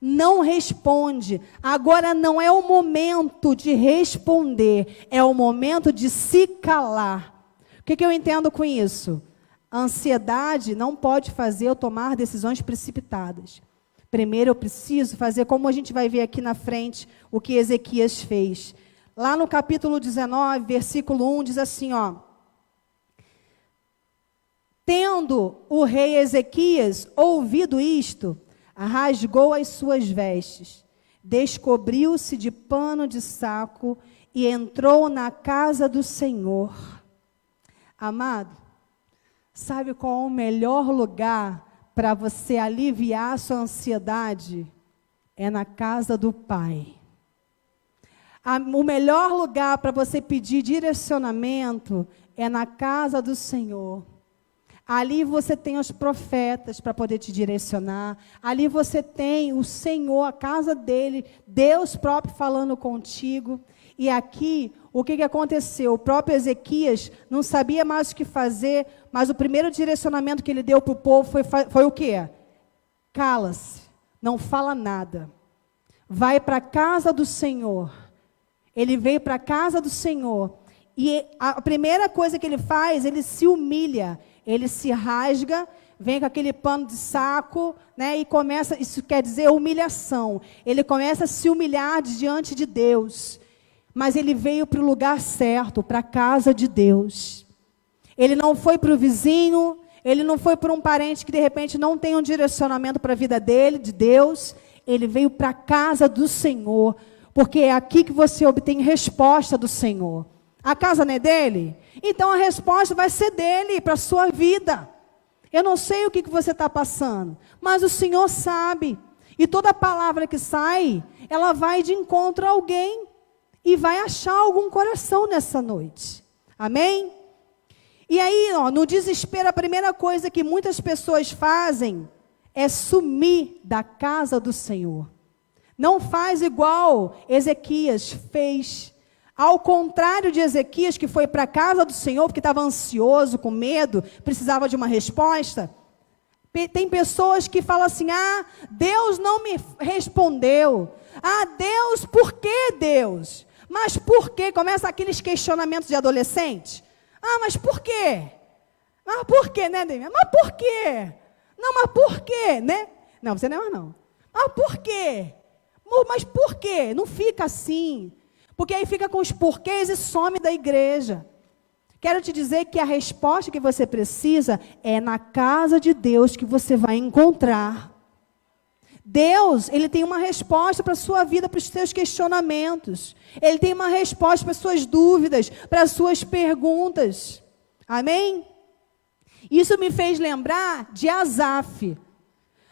não responde. Agora não é o momento de responder, é o momento de se calar. O que eu entendo com isso? A ansiedade não pode fazer eu tomar decisões precipitadas. Primeiro eu preciso fazer, como a gente vai ver aqui na frente, o que Ezequias fez. Lá no capítulo 19, versículo 1, diz assim, ó: tendo o rei Ezequias ouvido isto, rasgou as suas vestes, descobriu-se de pano de saco e entrou na casa do Senhor. Amado, sabe qual é o melhor lugar para você aliviar a sua ansiedade? É na casa do Pai. O melhor lugar para você pedir direcionamento é na casa do Senhor. Ali você tem os profetas para poder te direcionar. Ali você tem o Senhor, a casa dele, Deus próprio falando contigo. E aqui, o que aconteceu? O próprio Ezequias não sabia mais o que fazer, mas o primeiro direcionamento que ele deu para o povo foi o quê? Cala-se, não fala nada. Vai para a casa do Senhor. Ele veio para a casa do Senhor. E a primeira coisa que ele faz, ele se humilha. Ele se rasga, vem com aquele pano de saco, né, e começa, isso quer dizer humilhação. Ele começa a se humilhar diante de Deus. Mas ele veio para o lugar certo, para a casa de Deus. Ele não foi para o vizinho, ele não foi para um parente que de repente não tem um direcionamento para a vida dele, de Deus. Ele veio para a casa do Senhor, porque é aqui que você obtém resposta do Senhor. A casa não é dele? Então a resposta vai ser dele para a sua vida. Eu não sei o que você está passando, mas o Senhor sabe. E toda palavra que sai, ela vai de encontro a alguém e vai achar algum coração nessa noite. Amém? E aí, ó, no desespero, a primeira coisa que muitas pessoas fazem é sumir da casa do Senhor. Não faz igual Ezequias fez. Ao contrário de Ezequias, que foi para a casa do Senhor, porque estava ansioso, com medo, precisava de uma resposta. Tem pessoas que falam assim: ah, Deus não me respondeu. Ah, Deus, por que Deus? Mas por quê? Começa aqueles questionamentos de adolescente. Ah, mas por quê? Ah, por quê, né, Demian? Mas por quê? Não, mas por quê, né? Não, você não é mais não. Ah, por quê? Mas por quê? Não fica assim. Porque aí fica com os porquês e some da igreja. Quero te dizer que a resposta que você precisa é na casa de Deus que você vai encontrar. Deus, Ele tem uma resposta para a sua vida, para os seus questionamentos. Ele tem uma resposta para as suas dúvidas, para as suas perguntas. Amém? Isso me fez lembrar de Asaf.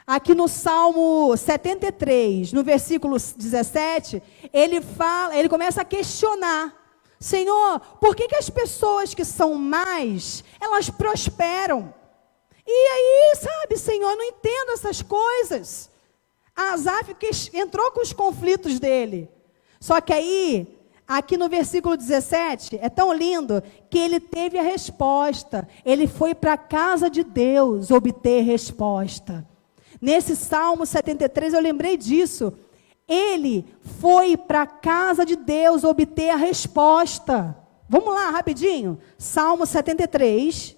Aqui no Salmo 73, no versículo 17, ele começa a questionar: Senhor, por que as pessoas que são más, elas prosperam? E aí, sabe, Senhor, eu não entendo essas coisas. Asaf entrou com os conflitos dele. Só que aí, aqui no versículo 17, é tão lindo que ele teve a resposta. Ele foi para a casa de Deus obter resposta. Nesse Salmo 73, eu lembrei disso. Ele foi para a casa de Deus obter a resposta. Vamos lá, rapidinho. Salmo 73.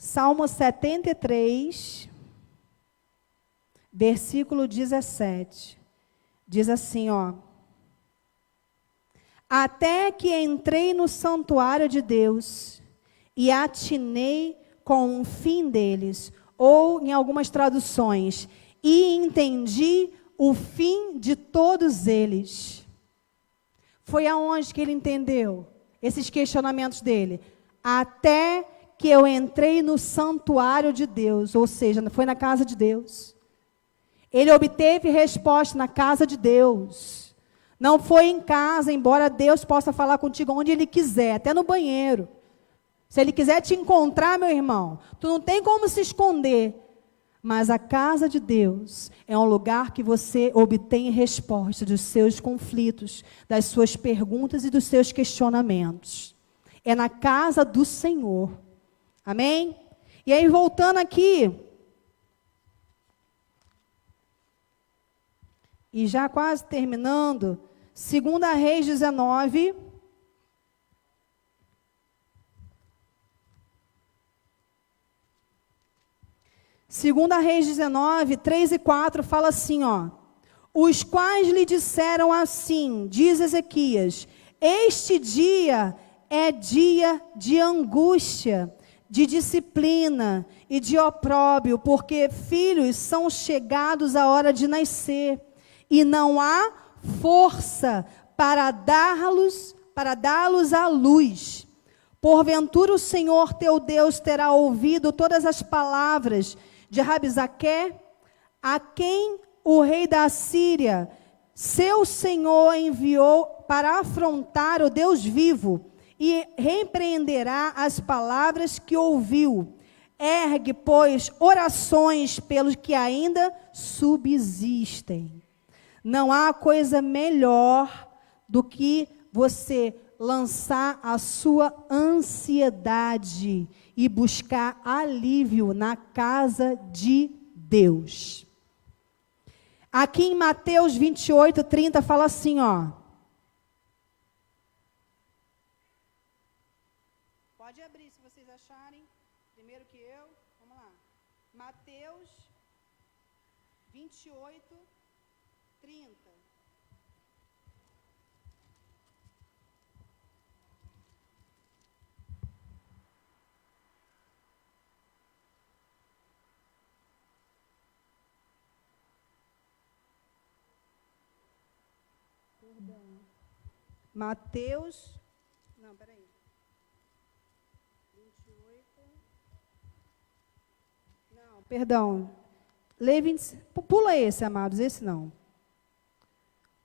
Salmo 73, versículo 17. Diz assim, ó: até que entrei no santuário de Deus e atinei com o fim deles, ou em algumas traduções, e entendi o fim de todos eles. Foi aonde que ele entendeu esses questionamentos dele? até que eu entrei no santuário de Deus, ou seja, foi na casa de Deus. Ele obteve resposta na casa de Deus. Não foi em casa, embora Deus possa falar contigo onde Ele quiser, até no banheiro. Se Ele quiser te encontrar, meu irmão, tu não tem como se esconder. Mas a casa de Deus é um lugar que você obtém resposta dos seus conflitos, das suas perguntas e dos seus questionamentos. É na casa do Senhor. Amém? E aí, voltando aqui, e já quase terminando, 2 Reis 19. Segunda Reis 19, 3 e 4, fala assim, ó. Os quais lhe disseram assim, diz Ezequias, este dia é dia de angústia, de disciplina e de opróbrio, porque filhos são chegados à hora de nascer, e não há força para dá-los à luz. Porventura o Senhor teu Deus terá ouvido todas as palavras de Rabizaque, a quem o rei da Assíria, seu senhor, enviou para afrontar o Deus vivo, e repreenderá as palavras que ouviu. Ergue, pois, orações pelos que ainda subsistem. Não há coisa melhor do que você lançar a sua ansiedade e buscar alívio na casa de Deus. Aqui em Mateus 28, 30, fala assim, ó. Pode abrir se vocês acharem, primeiro que eu. Vamos lá. Mateus 28, 30. Mateus, não, peraí. 28. Não, perdão. Pula esse, amados, esse não.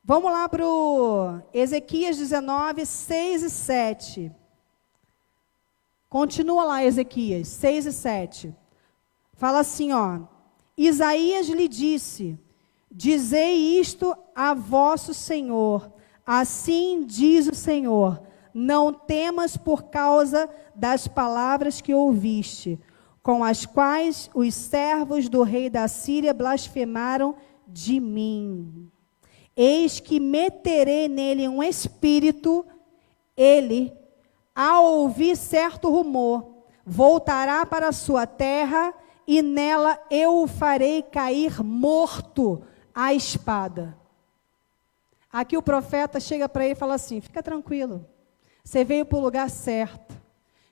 Vamos lá para o Ezequias 19, 6 e 7. Continua lá, Ezequias, 6 e 7. Fala assim, ó. Isaías lhe disse, dizei isto a vosso Senhor, assim diz o Senhor, não temas por causa das palavras que ouviste, com as quais os servos do rei da Síria blasfemaram de mim. Eis que meterei nele um espírito, ele, ao ouvir certo rumor, voltará para a sua terra, e nela eu o farei cair morto à espada. Aqui o profeta chega para ele e fala assim, fica tranquilo, você veio para o lugar certo.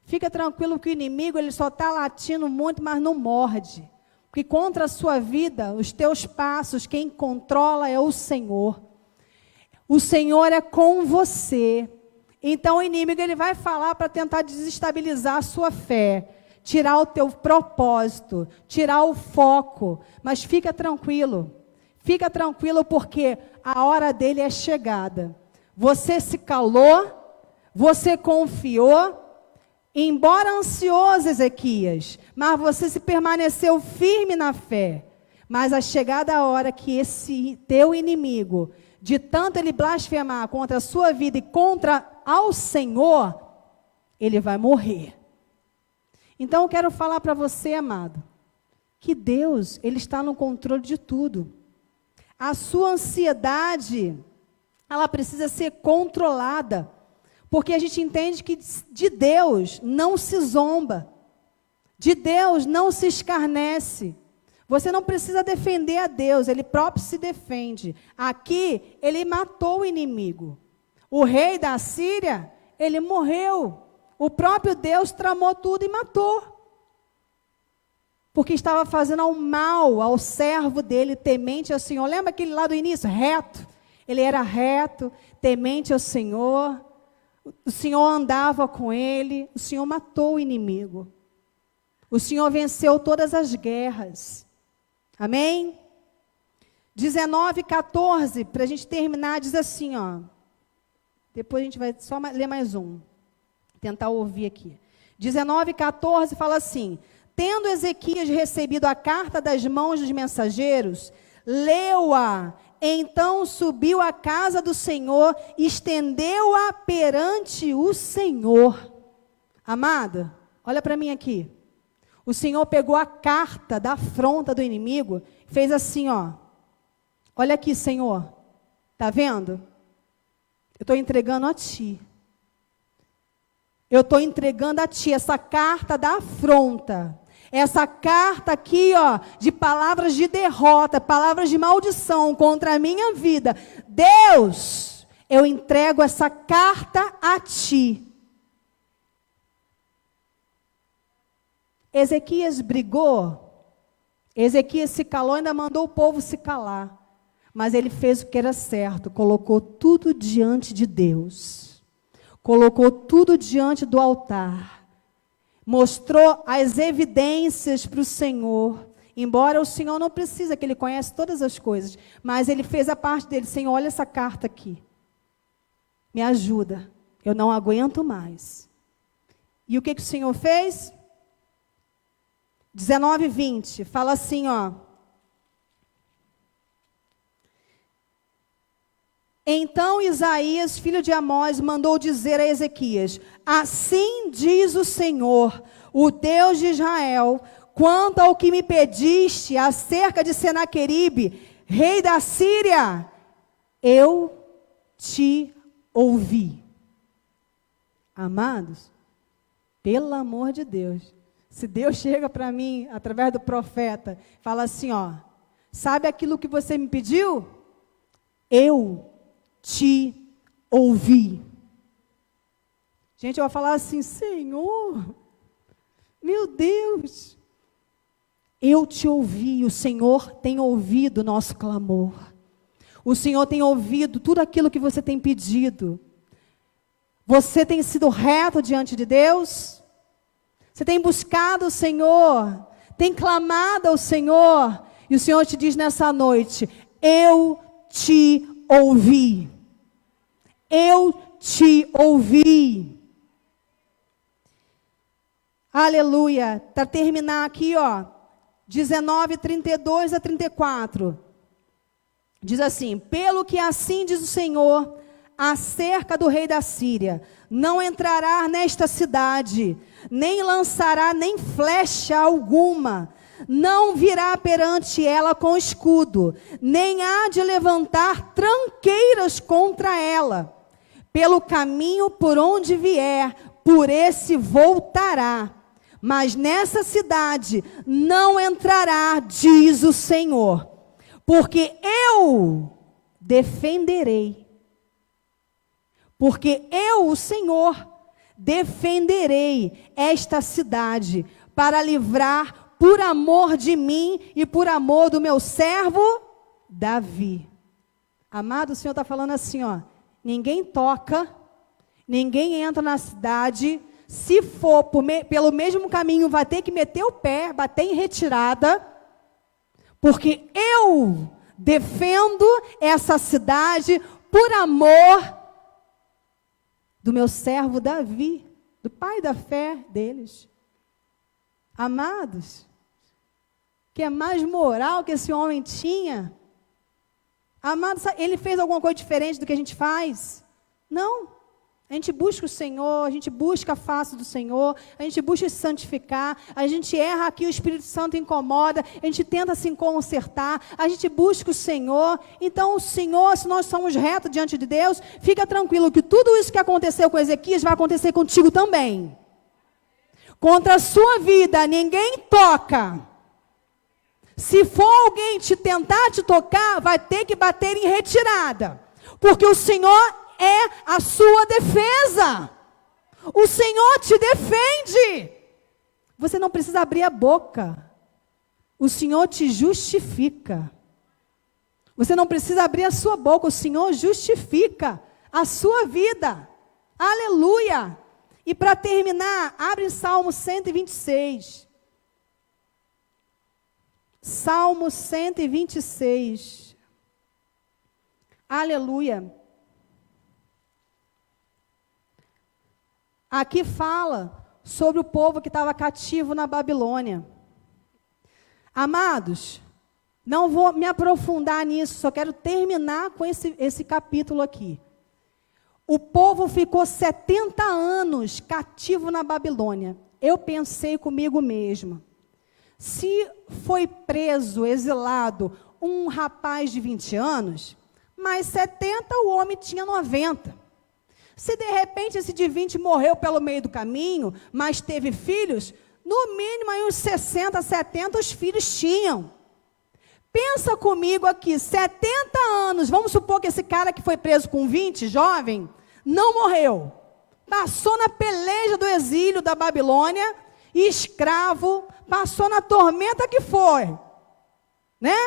Fica tranquilo que o inimigo ele só está latindo muito, mas não morde. Porque contra a sua vida, os teus passos, quem controla é o Senhor. O Senhor é com você. Então o inimigo ele vai falar para tentar desestabilizar a sua fé, tirar o teu propósito, tirar o foco. Mas fica tranquilo porque a hora dele é chegada. Você se calou, você confiou, embora ansioso, Ezequias, mas você se permaneceu firme na fé. Mas a chegada a hora que esse teu inimigo, de tanto ele blasfemar contra a sua vida e contra ao Senhor, ele vai morrer. Então eu quero falar para você, amado, que Deus, ele está no controle de tudo. A sua ansiedade, ela precisa ser controlada, porque a gente entende que de Deus não se zomba, de Deus não se escarnece. Você não precisa defender a Deus, Ele próprio se defende. Aqui, Ele matou o inimigo. O rei da Síria, ele morreu. O próprio Deus tramou tudo e matou. Porque estava fazendo ao mal ao servo dele, temente ao Senhor. Lembra aquele lá do início? Reto. Ele era reto, temente ao Senhor. O Senhor andava com ele, o Senhor matou o inimigo. O Senhor venceu todas as guerras. Amém? 19:14, para a gente terminar, diz assim, ó. Depois a gente vai só ler mais um. Tentar ouvir aqui. 19:14 fala assim: tendo Ezequias recebido a carta das mãos dos mensageiros, leu-a, então subiu à casa do Senhor, estendeu-a perante o Senhor. Amada, olha para mim aqui. O Senhor pegou a carta da afronta do inimigo, fez assim, ó. Olha aqui, Senhor. Está vendo? Eu estou entregando a Ti. Eu estou entregando a Ti essa carta da afronta. Essa carta aqui, ó, de palavras de derrota, palavras de maldição contra a minha vida. Deus, eu entrego essa carta a Ti. Ezequias brigou. Ezequias se calou, ainda mandou o povo se calar. Mas ele fez o que era certo, colocou tudo diante de Deus. Colocou tudo diante do altar. Mostrou as evidências para o Senhor. Embora o Senhor não precisa, que Ele conhece todas as coisas. Mas Ele fez a parte dele. Senhor, olha essa carta aqui. Me ajuda. Eu não aguento mais. E o que o Senhor fez? 19:20. Fala assim, ó. Então Isaías, filho de Amós, mandou dizer a Ezequias: assim diz o Senhor, o Deus de Israel, quanto ao que me pediste acerca de Senaqueribe, rei da Síria, eu te ouvi. Amados, pelo amor de Deus, se Deus chega para mim, através do profeta, fala assim, ó, sabe aquilo que você me pediu? Eu te ouvi. Gente, eu vou falar assim, Senhor, meu Deus, eu te ouvi, o Senhor tem ouvido o nosso clamor. O Senhor tem ouvido tudo aquilo que você tem pedido. Você tem sido reto diante de Deus? Você tem buscado o Senhor? Tem clamado ao Senhor? E o Senhor te diz nessa noite, eu te ouvi. Eu te ouvi. Aleluia. Para terminar aqui, ó, 19:32-34. Diz assim: pelo que assim diz o Senhor acerca do rei da Síria, não entrará nesta cidade, nem lançará nem flecha alguma, não virá perante ela com escudo, nem há de levantar tranqueiras contra ela. Pelo caminho por onde vier, por esse voltará. Mas nessa cidade não entrará, diz o Senhor, porque eu defenderei. Porque eu, o Senhor, defenderei esta cidade para livrar por amor de mim e por amor do meu servo Davi. Amado, o Senhor está falando assim, ó, ninguém toca, ninguém entra na cidade, se for pelo mesmo caminho vai ter que meter o pé, bater em retirada, porque eu defendo essa cidade por amor do meu servo Davi, do pai da fé deles. Amados, que é mais moral que esse homem tinha? Amados, ele fez alguma coisa diferente do que a gente faz? Não. A gente busca o Senhor, a gente busca a face do Senhor, a gente busca se santificar, a gente erra aqui, o Espírito Santo incomoda, a gente tenta se consertar, a gente busca o Senhor. Então o Senhor, se nós somos retos diante de Deus, fica tranquilo que tudo isso que aconteceu com Ezequias vai acontecer contigo também. Contra a sua vida, ninguém toca. Se for alguém tentar te tocar, vai ter que bater em retirada, porque o Senhor é a sua defesa. O Senhor te defende. Você não precisa abrir a boca. O Senhor te justifica. Você não precisa abrir a sua boca. O Senhor justifica a sua vida, Aleluia! E para terminar, abre Salmo 126. Salmo 126. Aleluia. Aqui fala sobre o povo que estava cativo na Babilônia. Amados, não vou me aprofundar nisso, só quero terminar com esse capítulo aqui. O povo ficou 70 anos cativo na Babilônia. Eu pensei comigo mesma, se foi preso, exilado, um rapaz de 20 anos, mais 70 o homem tinha 90. Se de repente esse de 20 morreu pelo meio do caminho, mas teve filhos, no mínimo aí uns 60, 70 os filhos tinham. Pensa comigo aqui, 70 anos, vamos supor que esse cara que foi preso com 20, jovem, não morreu. Passou na peleja do exílio da Babilônia, escravo, passou na tormenta que foi, né?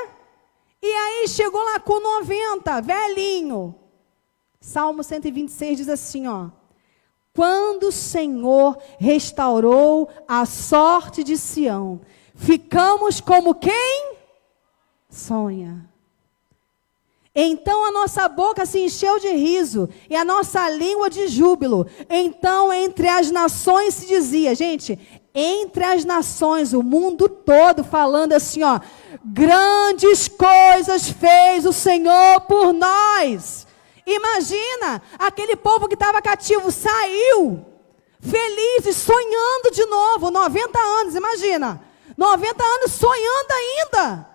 E aí chegou lá com 90, velhinho. Salmo 126 diz assim, ó: quando o Senhor restaurou a sorte de Sião, ficamos como quem sonha. Então a nossa boca se encheu de riso e a nossa língua de júbilo. Então entre as nações se dizia, gente, entre as nações, o mundo todo falando assim, ó: grandes coisas fez o Senhor por nós. Imagina, aquele povo que estava cativo saiu, feliz e sonhando de novo, 90 anos, imagina, 90 anos sonhando ainda.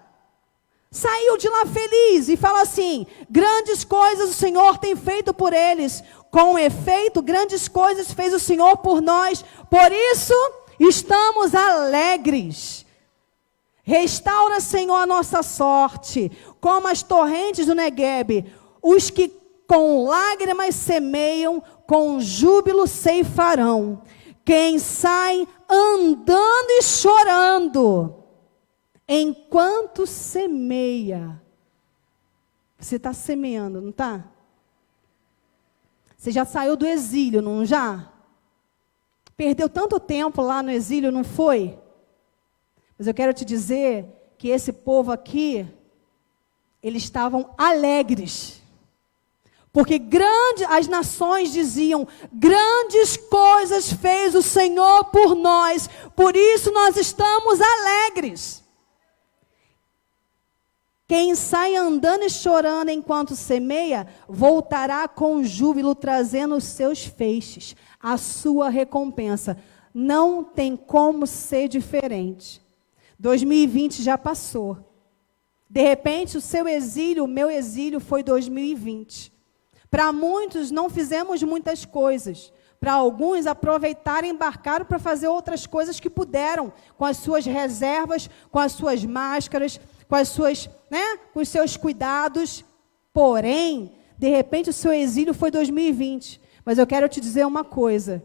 Saiu de lá feliz e fala assim: grandes coisas o Senhor tem feito por eles. Com efeito, grandes coisas fez o Senhor por nós. Por isso, estamos alegres. Restaura, Senhor, a nossa sorte, como as torrentes do Neguebe. Os que com lágrimas semeiam, com júbilo ceifarão. Quem sai andando e chorando, enquanto semeia. Você está semeando, não está? Você já saiu do exílio, não já? Perdeu tanto tempo lá no exílio, não foi? Mas eu quero te dizer que esse povo aqui, eles estavam alegres. Porque as nações diziam, grandes coisas fez o Senhor por nós, por isso nós estamos alegres. Quem sai andando e chorando enquanto semeia, voltará com júbilo, trazendo os seus feixes, a sua recompensa. Não tem como ser diferente. 2020 já passou. De repente, o seu exílio, o meu exílio foi 2020. Para muitos, não fizemos muitas coisas. Para alguns, aproveitaram e embarcaram para fazer outras coisas que puderam, com as suas reservas, com as suas máscaras, com as suas, com os seus cuidados. Porém, de repente, o seu exílio foi 2020. Mas eu quero te dizer uma coisa,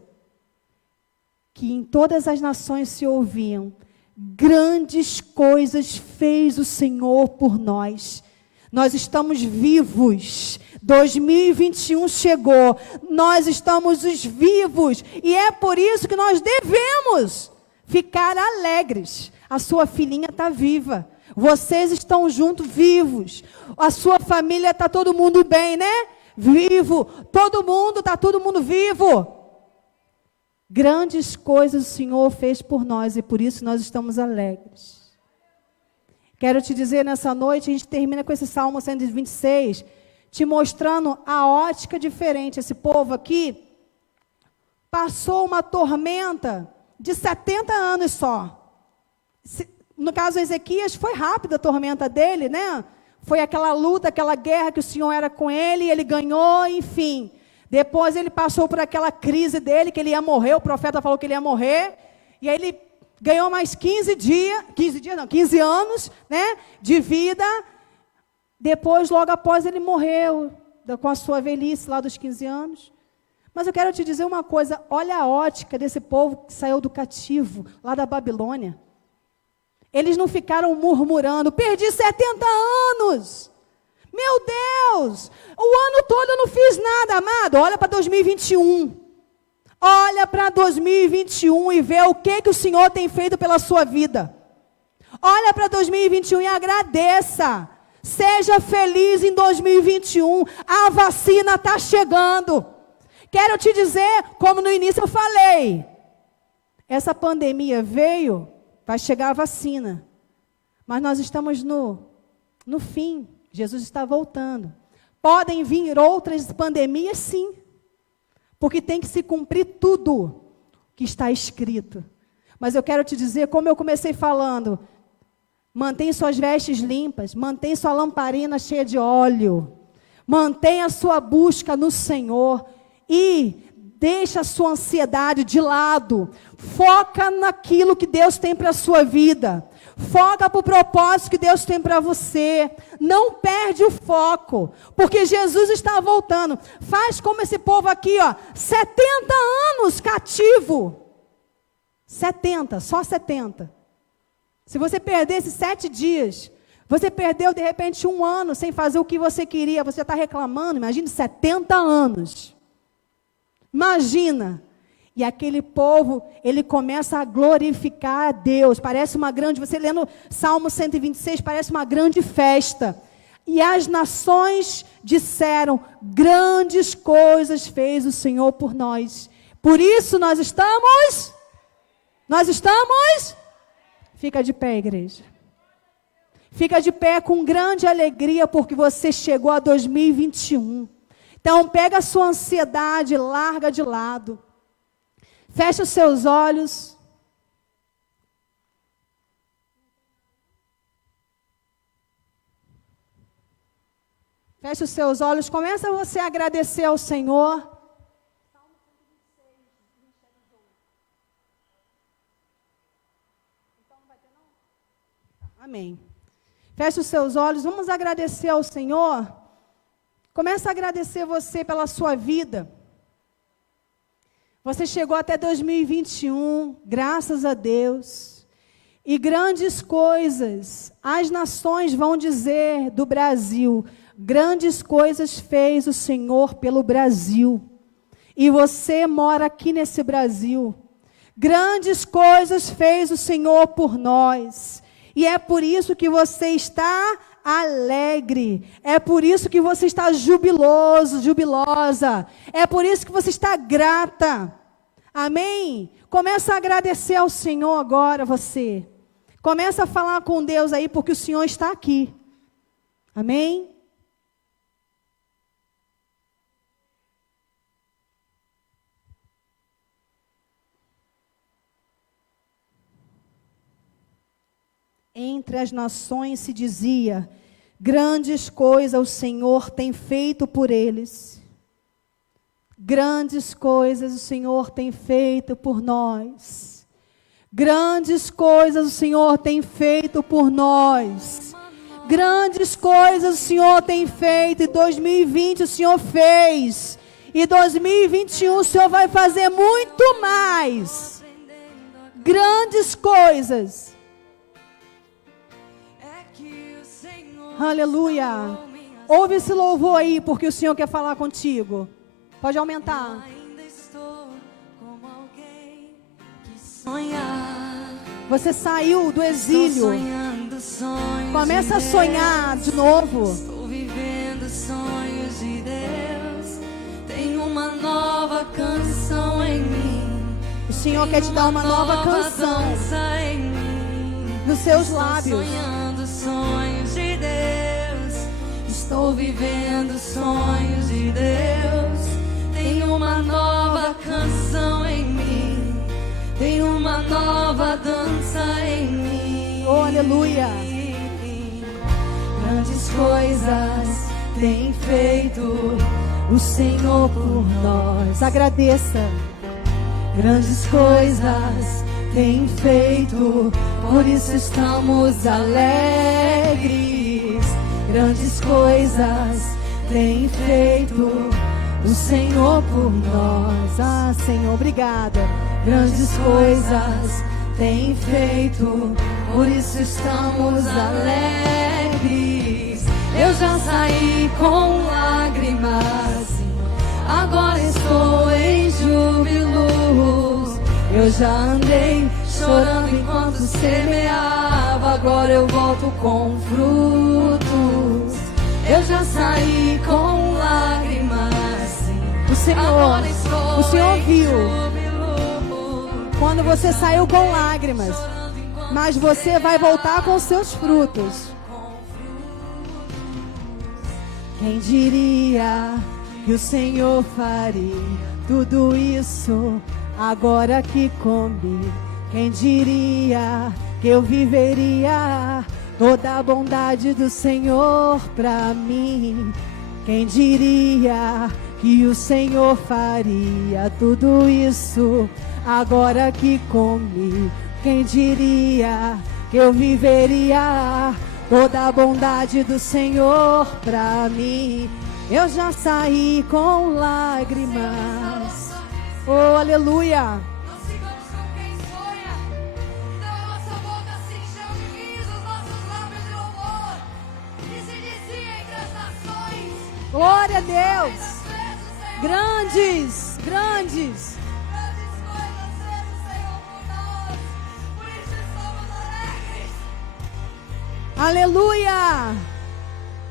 que em todas as nações se ouviam, grandes coisas fez o Senhor por nós. Nós estamos vivos. 2021 chegou, nós estamos vivos, e é por isso que nós devemos ficar alegres. A sua filhinha está viva, vocês estão juntos, vivos, a sua família está todo mundo bem, né? Vivo, está todo mundo vivo. Grandes coisas o Senhor fez por nós, e por isso nós estamos alegres. Quero te dizer, nessa noite, a gente termina com esse Salmo 126, te mostrando a ótica diferente. Esse povo aqui passou uma tormenta de 70 anos só. No caso Ezequias, foi rápida a tormenta dele, né? Foi aquela luta, aquela guerra que o Senhor era com ele, ele ganhou, enfim. Depois ele passou por aquela crise dele, que ele ia morrer, o profeta falou que ele ia morrer, e aí ele ganhou mais 15 anos, né, de vida. Depois, logo após, ele morreu, com a sua velhice lá dos 15 anos. Mas eu quero te dizer uma coisa, olha a ótica desse povo que saiu do cativo, lá da Babilônia. Eles não ficaram murmurando, perdi 70 anos. Meu Deus, o ano todo eu não fiz nada, amado. Olha para 2021. Olha para 2021 e vê o que o Senhor tem feito pela sua vida. Olha para 2021 e agradeça. Seja feliz em 2021. A vacina está chegando. Quero te dizer, como no início eu falei, essa pandemia veio, vai chegar a vacina. Mas nós estamos no fim. Jesus está voltando. Podem vir outras pandemias, sim. Porque tem que se cumprir tudo que está escrito. Mas eu quero te dizer, como eu comecei falando, mantenha suas vestes limpas, mantenha sua lamparina cheia de óleo, mantenha a sua busca no Senhor e deixa a sua ansiedade de lado. Foca naquilo que Deus tem para a sua vida. Foca para o propósito que Deus tem para você. Não perde o foco, porque Jesus está voltando. Faz como esse povo aqui, ó, 70 anos cativo. 70, só 70. Se você perder esses 7 dias, você perdeu de repente 1 ano sem fazer o que você queria, você está reclamando. Imagine 70 anos. Imagina. E aquele povo, ele começa a glorificar a Deus. Parece uma grande, você lendo Salmo 126, parece uma grande festa. E as nações disseram, grandes coisas fez o Senhor por nós. Por isso nós estamos? Fica de pé, igreja. Fica de pé com grande alegria, porque você chegou a 2021. Então, pega a sua ansiedade, larga de lado. Fecha os seus olhos. Fecha os seus olhos. Começa você a agradecer ao Senhor. Amém. Fecha os seus olhos. Vamos agradecer ao Senhor. Começa a agradecer você pela sua vida. Você chegou até 2021, graças a Deus. E grandes coisas, as nações vão dizer do Brasil, grandes coisas fez o Senhor pelo Brasil. E você mora aqui nesse Brasil. Grandes coisas fez o Senhor por nós. E é por isso que você está alegre. É por isso que você está jubiloso, jubilosa. É por isso que você está grata. Amém? Começa a agradecer ao Senhor agora, você. Começa a falar com Deus aí, porque o Senhor está aqui. Amém? Entre as nações se dizia, grandes coisas o Senhor tem feito por eles. Grandes coisas o Senhor tem feito por nós. Grandes coisas o Senhor tem feito por nós. Grandes coisas o Senhor tem feito. E 2020 o Senhor fez. E 2021 o Senhor vai fazer muito mais. Grandes coisas. Aleluia. Ouve esse louvor aí, porque o Senhor quer falar contigo. Pode aumentar. Ainda estou como alguém que sonhar. Você saiu do exílio. Estou sonhando sonhos. Começa a sonhar de novo. Estou vivendo sonhos de Deus. Tenho uma nova canção em mim. O Senhor quer te dar uma nova canção em mim. nos seus Estou lábios. sonhando sonhos de Deus. Estou vivendo sonhos de Deus. Tenho uma nova canção em mim. Tenho uma nova dança em mim. Oh, aleluia. Grandes coisas tem feito o Senhor por nós. Agradeça. Grandes coisas tem feito, por isso estamos alegres. Grandes coisas tem feito o Senhor por nós. Ah, Senhor, obrigada. Grandes coisas tem feito, por isso estamos alegres. Eu já saí com lágrimas, agora estou em júbilo. Eu já andei chorando enquanto semeava, agora eu volto com frutos. Eu já saí com lágrimas, sim. O Senhor viu quando você saiu com lágrimas, mas você vai voltar com seus frutos. Quem diria que o Senhor faria tudo isso agora aqui comigo? Quem diria que eu viveria toda a bondade do Senhor pra mim? Quem diria que o Senhor faria tudo isso agora aqui comigo? Quem diria que eu viveria toda a bondade do Senhor pra mim? Eu já saí com lágrimas. Oh, aleluia! Não sigamos com quem sonha, então a nossa boca se encheu de riso, os nossos lábios de louvor, e se dizia entre as nações: Glória a Deus! Grandes fez o Senhor, Grandes, grandes. grandes coisas fez o Senhor por nós, por isso estamos alegres. Aleluia!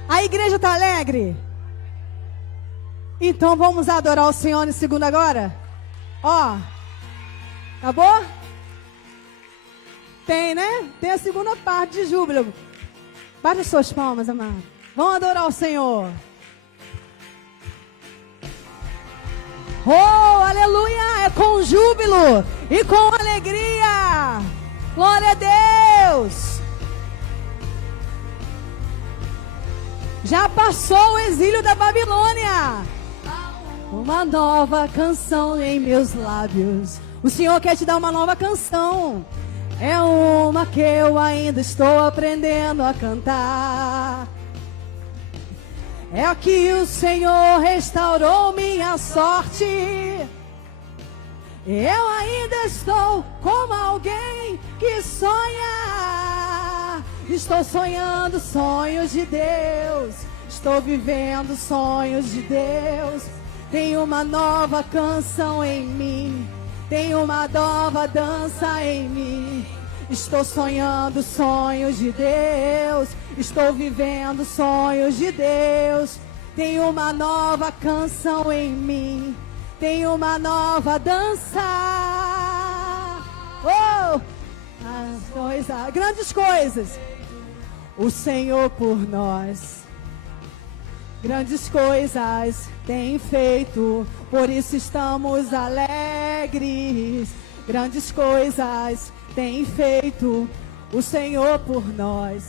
A igreja está alegre? Então vamos adorar o Senhor em segundo agora? Ó, acabou? Tem, né? Tem a segunda parte de júbilo. Bate as suas palmas, amado. Vamos adorar o Senhor. Oh, aleluia! É com júbilo e com alegria. Glória a Deus! Já passou o exílio da Babilônia. Uma nova canção em meus lábios. O Senhor quer te dar uma nova canção. É uma que eu ainda estou aprendendo a cantar. É aqui o Senhor restaurou minha sorte. Eu ainda estou como alguém que sonha. Estou sonhando sonhos de Deus. Estou vivendo sonhos de Deus. Tem uma nova canção em mim. Tem uma nova dança em mim. Estou sonhando sonhos de Deus. Estou vivendo sonhos de Deus. Tem uma nova canção em mim. Tem uma nova dança. Oh! Grandes coisas. O Senhor por nós. Grandes coisas tem feito, por isso estamos alegres. Grandes coisas tem feito o Senhor por nós.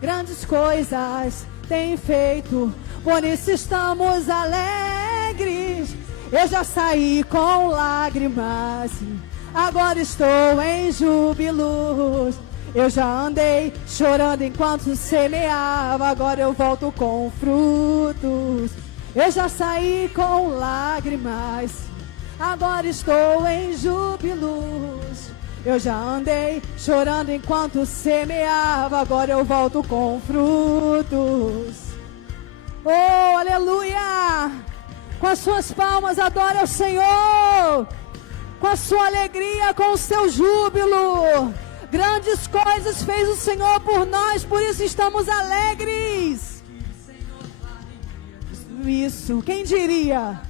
Grandes coisas tem feito, por isso estamos alegres. Eu já saí com lágrimas, agora estou em júbilos. Eu já andei chorando enquanto semeava, agora eu volto com frutos. Eu já saí com lágrimas, agora estou em júbilos. Eu já andei chorando enquanto semeava, agora eu volto com frutos. Oh, aleluia! Com as suas palmas adore ao Senhor, com a sua alegria, com o seu júbilo. Grandes coisas fez o Senhor por nós, por isso estamos alegres. Isso, quem diria?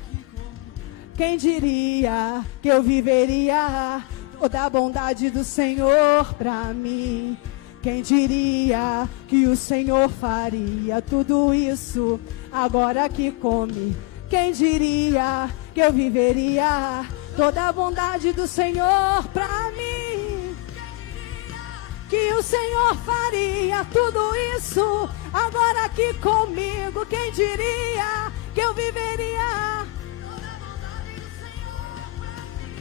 Quem diria que eu viveria toda a bondade do Senhor pra mim? Quem diria que o Senhor faria tudo isso agora que come? Quem diria que eu viveria toda a bondade do Senhor pra mim? Que o Senhor faria tudo isso agora aqui comigo. Quem diria que eu viveria toda a bondade do Senhor pra mim?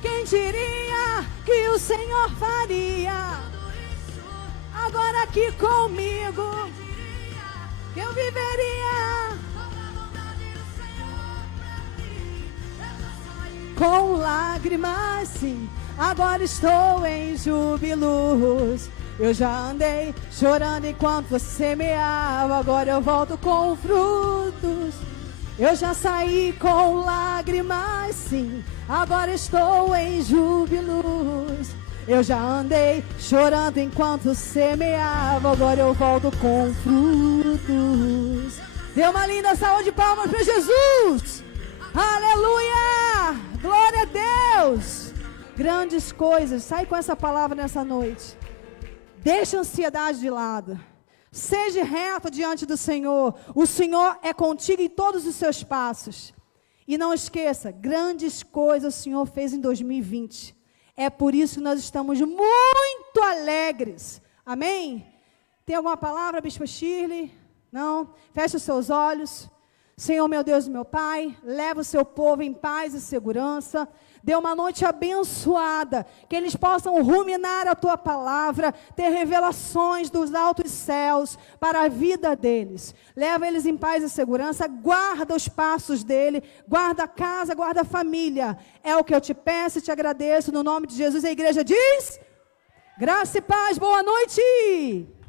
Quem diria que o Senhor faria tudo isso agora aqui comigo? Que eu viveria toda a bondade do Senhor pra mim? Com lágrimas, sim. Agora estou em júbilos. Eu já andei chorando enquanto você semeava, agora eu volto com frutos. Eu já saí com lágrimas, sim, agora estou em júbilos. Eu já andei chorando enquanto semeava, agora eu volto com frutos. Dê uma linda salva de palmas para Jesus. Aleluia! Glória a Deus! Grandes coisas, sai com essa palavra nessa noite. Deixa a ansiedade de lado. Seja reto diante do Senhor. O Senhor é contigo em todos os seus passos. E não esqueça, grandes coisas o Senhor fez em 2020. É por isso que nós estamos muito alegres. Amém? Tem alguma palavra, Bispa Shirley? Não? Feche os seus olhos. Senhor, meu Deus e meu Pai, leva o seu povo em paz e segurança. Dê uma noite abençoada, que eles possam ruminar a Tua palavra, ter revelações dos altos céus para a vida deles. Leva eles em paz e segurança, guarda os passos dele, guarda a casa, guarda a família. É o que eu te peço e te agradeço, no nome de Jesus. A igreja diz: graça e paz, boa noite!